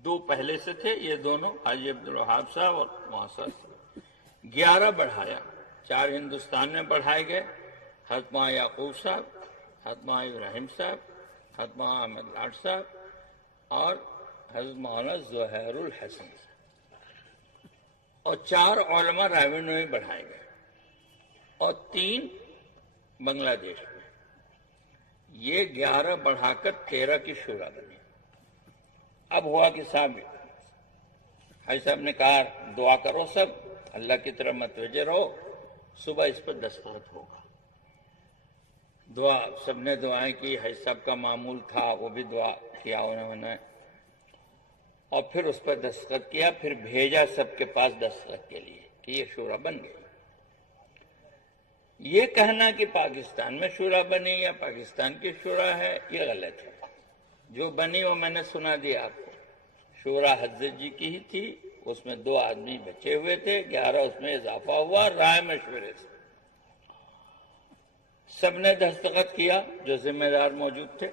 2 پہلے سے تھے، یہ دونوں حاجی عبدالوہاب صاحب اور محسن صاحب، 11 بڑھایا۔ 4 ہندوستان میں بڑھائے گئے، حضرت مولانا یعقوب صاحب، حضرت مولانا ابراہیم صاحب، حضرت مولانا احمد لاٹ صاحب اور حضرت مولانا ظہیر الحسن صاحب، اور 4 علماء رائےونڈ میں بڑھائے گئے اور 3 بنگلہ دیش میں۔ یہ 11 بڑھا کر 13 کی شورا بنی۔ اب ہوا کہ صاحب حاجی صاحب نے کہا دعا کرو، سب اللہ کی طرف متوجہ رہو، صبح اس پر دستخط ہوگا۔ دعا، سب نے دعائیں کی، حاجی صاحب کا معمول تھا وہ بھی دعا کیا انہوں نے، اور پھر اس پر دستخط کیا، پھر بھیجا سب کے پاس دستخط کے لیے کہ یہ شورا بن گئی۔ یہ کہنا کہ پاکستان میں شورا بنی یا پاکستان کی شورا ہے، یہ غلط ہے۔ جو بنی وہ میں نے سنا دیا آپ کو۔ شورا حضرت جی کی ہی تھی، اس میں 2 آدمی بچے ہوئے تھے، 11 اس میں اضافہ ہوا رائے مشورے سے۔ سب نے دستخط کیا جو ذمہ دار موجود تھے،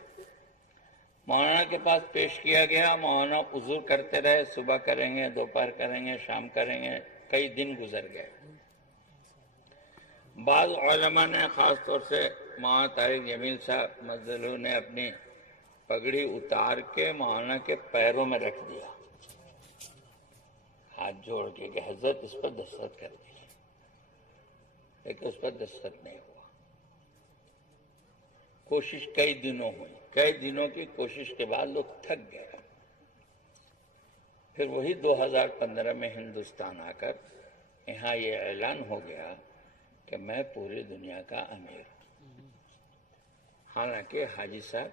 مولانا کے پاس پیش کیا گیا۔ مولانا عذر کرتے رہے، صبح کریں گے، دوپہر کریں گے، شام کریں گے، کئی دن گزر گئے۔ بعض علماء نے، خاص طور سے مولانا طارق جمیل صاحب مزدلو نے، اپنی پگڑی اتار کے مولانا کے پیروں میں رکھ دیا، ہاتھ جوڑ کے کہ حضرت اس پر دستخط کر دیجیے، لیکن اس پر دستخط نہیں ہوا۔ کوشش کئی دنوں ہوئی، کئی دنوں کی کوشش کے بعد لوگ تھک گئے۔ پھر وہی 2015 میں ہندوستان آ کر یہاں یہ اعلان ہو گیا کہ میں پوری دنیا کا امیر ہوں۔ حالانکہ حاجی صاحب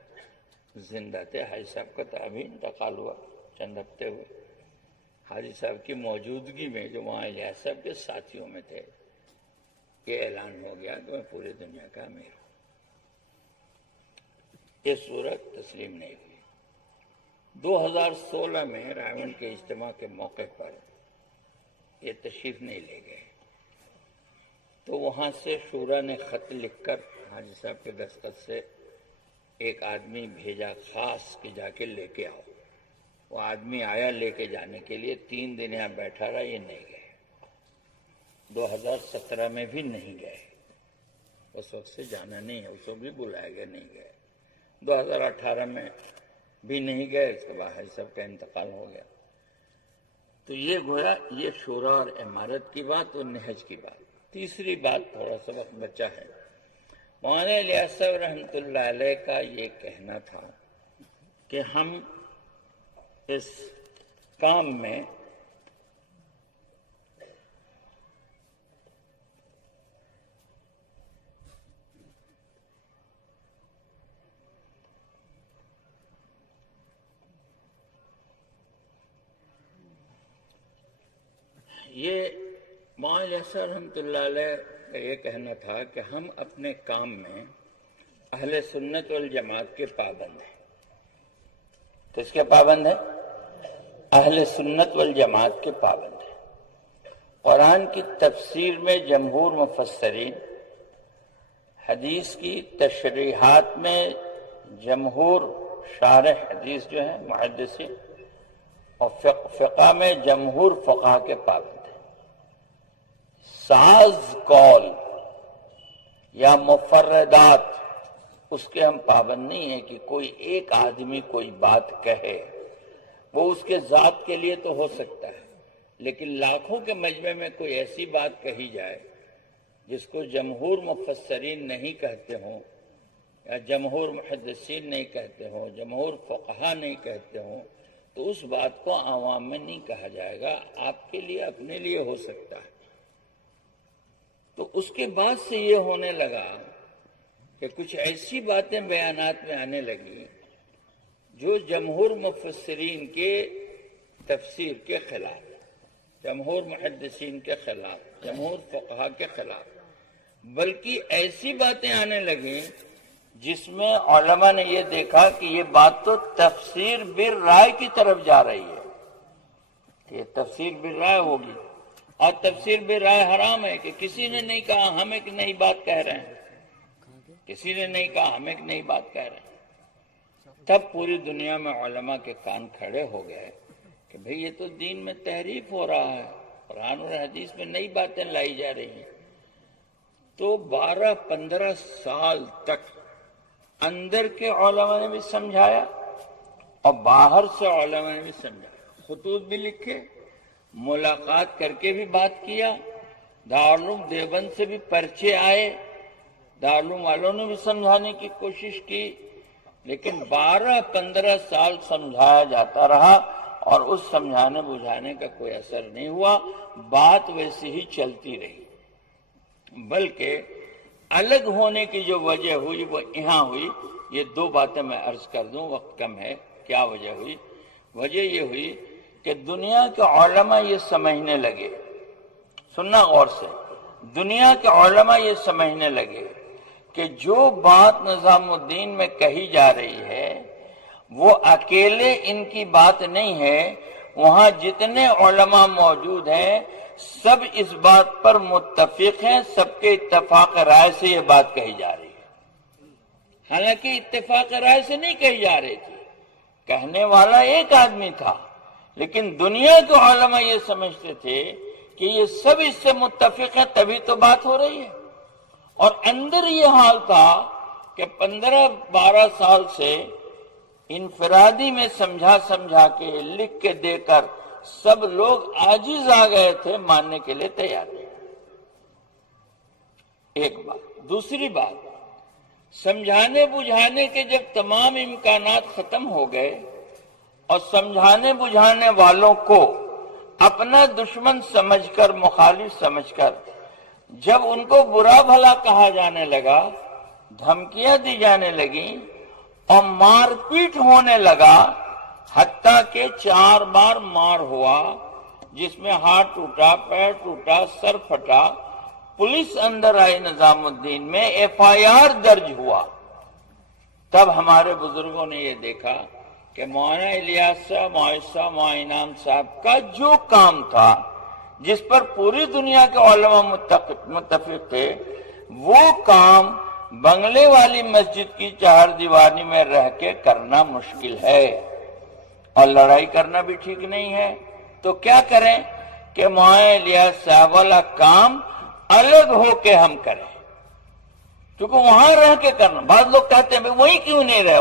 زندہ تھے، حاجی صاحب کا تو ابھی انتقال ہوا چند ہفتے ہوئے۔ حاجی صاحب کی موجودگی میں جو وہاں الیاس صاحب کے ساتھیوں میں تھے، یہ اعلان ہو گیا کہ میں پوری دنیا کا امیر ہوں۔ یہ صورت تسلیم نہیں ہوئی۔ 2016 میں رائےونڈ کے اجتماع کے موقع پر یہ تشریف نہیں لے گئے، تو وہاں سے شورا نے خط لکھ کر حاجی صاحب کے دستخط سے ایک آدمی بھیجا خاص کہ جا کے لے کے آؤ۔ وہ آدمی آیا لے کے جانے کے لیے، 3 دن یہاں بیٹھا رہا، یہ نہیں گئے۔ 2017 میں بھی نہیں گئے، اس وقت سے جانا نہیں ہے، اس وقت بھی بلائے گئے، نہیں گئے۔ 2018 میں بھی نہیں گئے، اس کے بعد حاجی صاحب کا انتقال ہو گیا۔ تو یہ گویا یہ شورا اور امارت کی بات اور نہج کی بات۔ تیسری بات تھوڑا سا وقت بچا ہے، مولانا الیاس صاحب رحمۃ اللہ علیہ کا یہ کہنا تھا کہ ہم اس کام میں یہ مولانا الیاس صاحب رحمۃ اللہ علیہ کا یہ کہنا تھا کہ ہم اپنے کام میں اہل سنت والجماعت کے پابند ہیں۔ کس کے پابند ہیں؟ اہل سنت والجماعت کے پابند ہیں۔ قرآن کی تفسیر میں جمہور مفسرین، حدیث کی تشریحات میں جمہور شارح حدیث جو ہیں محدثین، اور فقہ میں جمہور فقہ کے پابند ہیں۔ ساز قول یا مفردات اس کے ہم پابند نہیں ہیں کہ کوئی ایک آدمی کوئی بات کہے، وہ اس کے ذات کے لیے تو ہو سکتا ہے، لیکن لاکھوں کے مجمع میں کوئی ایسی بات کہی جائے جس کو جمہور مفسرین نہیں کہتے ہوں، یا جمہور محدثین نہیں کہتے ہوں، جمہور فقہا نہیں کہتے ہوں، تو اس بات کو عوام میں نہیں کہا جائے گا، آپ کے لیے اپنے لیے ہو سکتا ہے۔ تو اس کے بعد سے یہ ہونے لگا کہ کچھ ایسی باتیں بیانات میں آنے لگی جو جمہور مفسرین کے تفسیر کے خلاف، جمہور محدثین کے خلاف، جمہور فقہا کے خلاف، بلکہ ایسی باتیں آنے لگیں جس میں علماء نے یہ دیکھا کہ یہ بات تو تفسیر بالرائے کی طرف جا رہی ہے، کہ یہ تفسیر بالرائے ہوگی، اور تفسیر بالرائے حرام ہے، کہ کسی نے نہیں کہا ہم ایک نئی بات کہہ رہے ہیں، کسی نے نہیں کہا ہم ایک نئی بات کہہ رہے ہیں۔ تب پوری دنیا میں علماء کے کان کھڑے ہو گئے کہ بھئی یہ تو دین میں تحریف ہو رہا ہے، قرآن اور حدیث میں نئی باتیں لائی جا رہی ہیں۔ تو 12-15 سال تک اندر کے علماء نے بھی سمجھایا اور باہر سے علماء نے بھی سمجھایا، خطوط بھی لکھے، ملاقات کر کے بھی بات کیا، دارالعلوم دیوبند سے بھی پرچے آئے، دارالعلوم والوں نے بھی سمجھانے کی کوشش کی، لیکن 12-15 سال سمجھایا جاتا رہا اور اس سمجھانے بجھانے کا کوئی اثر نہیں ہوا، بات ویسی ہی چلتی رہی۔ بلکہ الگ ہونے کی جو وجہ ہوئی وہ یہاں ہوئی۔ یہ 2 باتیں میں عرض کر دوں، وقت کم ہے۔ کیا وجہ ہوئی؟ وجہ یہ ہوئی کہ دنیا کے علماء یہ سمجھنے لگے، سننا غور سے، دنیا کے علماء یہ سمجھنے لگے کہ جو بات نظام الدین میں کہی جا رہی ہے وہ اکیلے ان کی بات نہیں ہے، وہاں جتنے علماء موجود ہیں سب اس بات پر متفق ہیں، سب کے اتفاق رائے سے یہ بات کہی جا رہی ہے۔ حالانکہ اتفاق رائے سے نہیں کہی جا رہی تھی، کہنے والا ایک آدمی تھا، لیکن دنیا کے علماء یہ سمجھتے تھے کہ یہ سب اس سے متفق ہیں تبھی تو بات ہو رہی ہے۔ اور اندر یہ حال تھا کہ 15-12 سال سے انفرادی میں سمجھا کے لکھ کے دے کر سب لوگ عاجز آ گئے تھے، ماننے کے لیے تیار نہیں۔ ایک بات۔ دوسری بات، سمجھانے بجھانے کے جب تمام امکانات ختم ہو گئے اور سمجھانے بجھانے والوں کو اپنا دشمن سمجھ کر، مخالف سمجھ کر جب ان کو برا بھلا کہا جانے لگا، دھمکیاں دی جانے لگیں اور مار پیٹ ہونے لگا، حتیٰ کہ 4 بار مار ہوا، جس میں ہاتھ ٹوٹا، پیر ٹوٹا، سر پھٹا، پولیس اندر آئی نظام الدین میں، FIR درج ہوا۔ تب ہمارے بزرگوں نے یہ دیکھا کہ مولانا الیاس صاحب، مولانا انعام صاحب کا جو کام تھا، جس پر پوری دنیا کے علماء متفق تھے، وہ کام بنگلے والی مسجد کی 4 دیواری میں رہ کے کرنا مشکل ہے، اور لڑائی کرنا بھی ٹھیک نہیں ہے۔ تو کیا کریں کہ مولانا الیاس صاحب والا کام الگ ہو کے ہم کریں، کیونکہ وہاں رہ کے کرنا۔ بعض لوگ کہتے ہیں وہی کیوں نہیں رہے،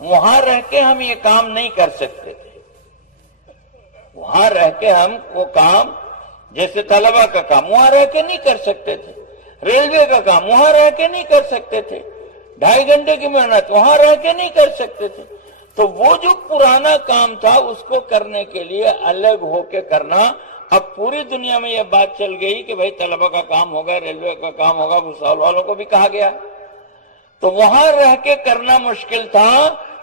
وہاں رہ کے ہم یہ کام نہیں کر سکتے تھے، وہاں رہ کے ہم وہ کام، جیسے طلبہ کا کام وہاں رہ کے نہیں کر سکتے تھے، ریلوے کا کام وہاں رہ کے نہیں کر سکتے تھے، 2.5 گھنٹے کی محنت وہاں رہ کے نہیں کر سکتے تھے۔ تو وہ جو پرانا کام تھا اس کو کرنے کے لیے الگ ہو کے کرنا۔ اب پوری دنیا میں یہ بات چل گئی کہ بھائی طلبہ کا کام ہوگا، ریلوے کا کام ہوگا، بھوسال والوں کو بھی کہا گیا، تو وہاں رہ کے کرنا مشکل تھا۔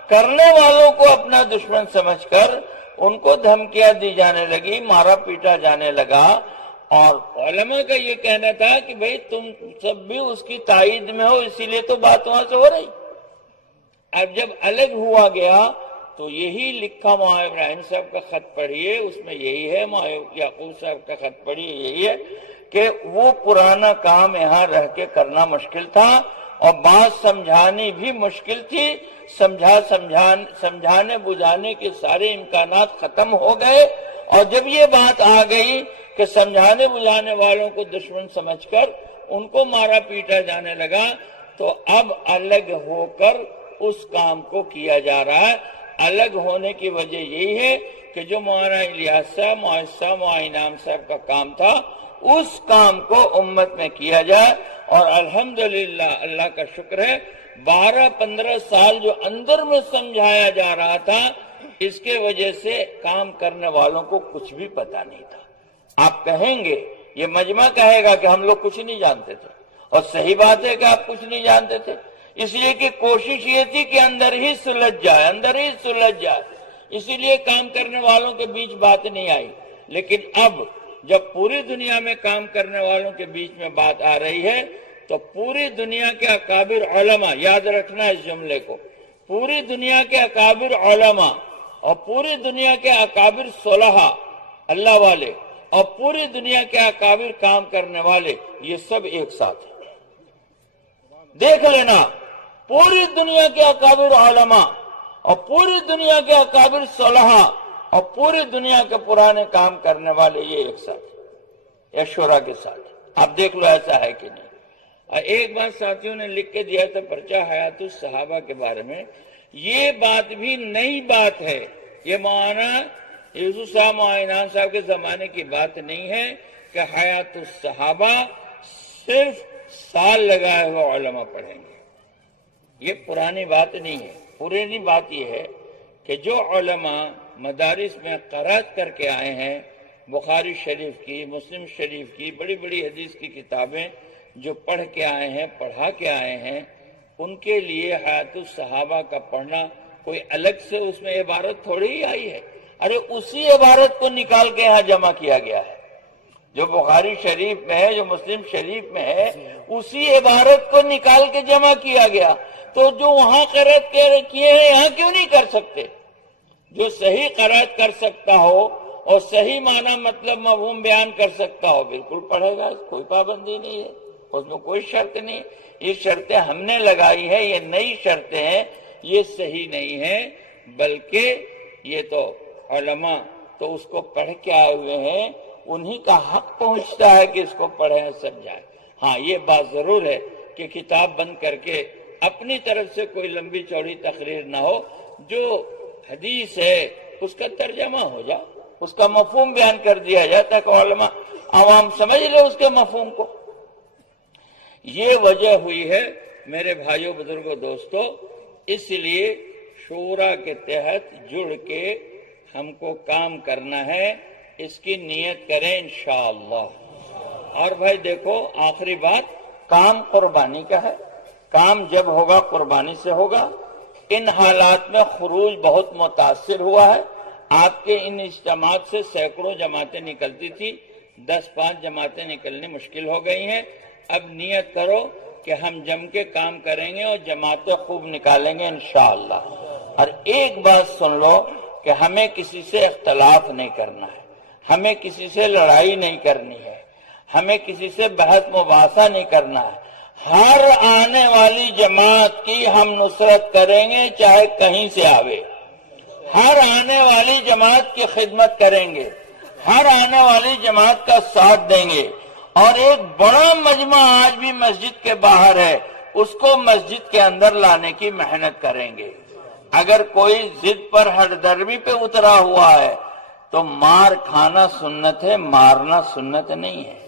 کرنے والوں کو اپنا دشمن سمجھ کر ان کو دھمکیاں دی جانے لگی، مارا پیٹا جانے لگا، اور علماء کا یہ کہنا تھا کہ بھئی تم سب بھی اس کی تائید میں ہو، اسی لیے تو بات وہاں سے ہو رہی۔ اب جب الگ ہوا گیا تو یہی لکھا مولانا ابراہیم صاحب کا خط پڑھیے، اس میں یہی ہے، مولانا یعقوب صاحب کا خط پڑھیے، یہی ہے کہ وہ پرانا کام یہاں رہ کے کرنا مشکل تھا اور بات سمجھانی بھی مشکل تھی، سمجھانے بجھانے کے سارے امکانات ختم ہو گئے، اور جب یہ بات آ گئی کہ سمجھانے بجھانے والوں کو دشمن سمجھ کر ان کو مارا پیٹا جانے لگا، تو اب الگ ہو کر اس کام کو کیا جا رہا ہے۔ الگ ہونے کی وجہ یہی ہے کہ جو مولانا الیاس صاحب، مولانا انعام صاحب کا کام تھا، اس کام کو امت میں کیا جائے، اور الحمدللہ اللہ کا شکر ہے 12-15 سال جو اندر میں سمجھایا جا رہا تھا، اس کے وجہ سے کام کرنے والوں کو کچھ بھی پتا نہیں تھا۔ آپ کہیں گے، یہ مجمع کہے گا کہ ہم لوگ کچھ نہیں جانتے تھے، اور صحیح بات ہے کہ آپ کچھ نہیں جانتے تھے، اس لیے کہ کوشش یہ تھی کہ اندر ہی سلجھ جائے، اسی لیے کام کرنے والوں کے بیچ بات نہیں آئی۔ لیکن اب جب پوری دنیا میں کام کرنے والوں کے بیچ میں بات آ رہی ہے، تو پوری دنیا کے اکابر علماء، یاد رکھنا اس جملے کو، پوری دنیا کے اکابر علماء اور پوری دنیا کے اکابر صلحاء اللہ والے اور پوری دنیا کے اکابر کام کرنے والے، یہ سب ایک ساتھ ہیں۔ دیکھ لینا، پوری دنیا کے اکابر علماء اور پوری دنیا کے اکابر صلحاء اور پوری دنیا کے پرانے کام کرنے والے، یہ ایک ساتھ ہیں، یا شورا کے ساتھ۔ آپ دیکھ لو ایسا ہے کہ نہیں۔ ایک بات ساتھیوں نے لکھ کے دیا تھا پرچہ حیات الصحابہ کے بارے میں، یہ بات بھی نئی بات ہے، یہ مولانا یوسف صاحب، مولانا انعام صاحب کے زمانے کی بات نہیں ہے کہ حیات الصحابہ صرف سال لگائے ہوئے علماء پڑھیں گے، یہ پرانی بات نہیں ہے۔ پرانی بات یہ ہے کہ جو علماء مدارس میں قرات کر کے آئے ہیں، بخاری شریف کی، مسلم شریف کی، بڑی بڑی حدیث کی کتابیں جو پڑھ کے آئے ہیں، پڑھا کے آئے ہیں، ان کے لیے حیات الصحابہ کا پڑھنا کوئی الگ سے اس میں عبارت تھوڑی ہی آئی ہے، ارے اسی عبارت کو نکال کے یہاں جمع کیا گیا ہے، جو بخاری شریف میں ہے، جو مسلم شریف میں ہے، اسی عبارت کو نکال کے جمع کیا گیا۔ تو جو وہاں قرات کیے ہیں یہاں کیوں نہیں کر سکتے؟ جو صحیح قرات کر سکتا ہو اور صحیح معنی مطلب مفہوم بیان کر سکتا ہو، بالکل پڑھے گا، کوئی پابندی نہیں ہے، اس میں کوئی شرط نہیں۔ یہ شرطیں ہم نے لگائی ہے، یہ نئی شرطیں ہیں، یہ صحیح نہیں ہیں، بلکہ یہ تو علماء تو اس کو پڑھ کے آئے ہوئے ہیں، انہی کا حق پہنچتا ہے کہ اس کو پڑھیں سمجھائیں۔ ہاں یہ بات ضرور ہے کہ کتاب بند کر کے اپنی طرف سے کوئی لمبی چوڑی تقریر نہ ہو، جو حدیث ہے اس کا ترجمہ ہو جائے، اس کا مفہوم بیان کر دیا جائے تاکہ علماء عوام سمجھ لے اس کے مفہوم کو۔ یہ وجہ ہوئی ہے میرے بھائیوں، بزرگوں، دوستوں، اس لیے شورا کے تحت جڑ کے ہم کو کام کرنا ہے، اس کی نیت کریں انشاءاللہ۔ اور بھائی دیکھو، آخری بات، کام قربانی کا ہے، کام جب ہوگا قربانی سے ہوگا۔ ان حالات میں خروج بہت متاثر ہوا ہے۔ آپ کے ان اجتماعات سے سینکڑوں جماعتیں نکلتی تھی، 10-5 جماعتیں نکلنی مشکل ہو گئی ہیں۔ اب نیت کرو کہ ہم جم کے کام کریں گے اور جماعتیں خوب نکالیں گے انشاءاللہ۔ اور ایک بات سن لو کہ ہمیں کسی سے اختلاف نہیں کرنا ہے، ہمیں کسی سے لڑائی نہیں کرنی ہے، ہمیں کسی سے بحث مباحثہ نہیں کرنا ہے۔ ہر آنے والی جماعت کی ہم نصرت کریں گے، چاہے کہیں سے آوے، ہر آنے والی جماعت کی خدمت کریں گے، ہر آنے والی جماعت کا ساتھ دیں گے۔ اور ایک بڑا مجمع آج بھی مسجد کے باہر ہے، اس کو مسجد کے اندر لانے کی محنت کریں گے۔ اگر کوئی ضد پر ہر درمی پہ اترا ہوا ہے تو مار کھانا سنت ہے، مارنا سنت نہیں ہے۔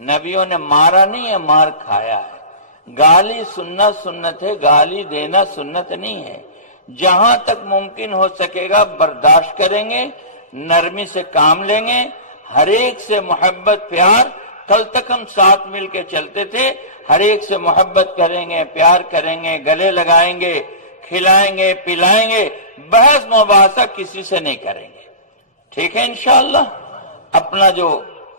نبیوں نے مارا نہیں ہے، مار کھایا ہے۔ گالی سننا سنت ہے، گالی دینا سنت نہیں ہے۔ جہاں تک ممکن ہو سکے گا برداشت کریں گے، نرمی سے کام لیں گے، ہر ایک سے محبت پیار۔ کل تک ہم ساتھ مل کے چلتے تھے، ہر ایک سے محبت کریں گے، پیار کریں گے، گلے لگائیں گے، کھلائیں گے، پلائیں گے، بحث مباحثہ کسی سے نہیں کریں گے، ٹھیک ہے انشاءاللہ۔ اپنا جو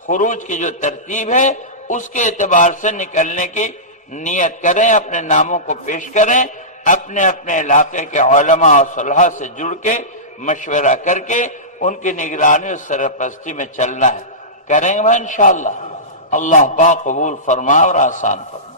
خروج کی جو ترتیب ہے اس کے اعتبار سے نکلنے کی نیت کریں، اپنے ناموں کو پیش کریں، اپنے اپنے علاقے کے علماء اور صلحاء سے جڑ کے مشورہ کر کے ان کی نگرانی اور سرپرستی میں چلنا ہے. کریں گے انشاءاللہ. اللہ پاک قبول فرما اور آسان فرما.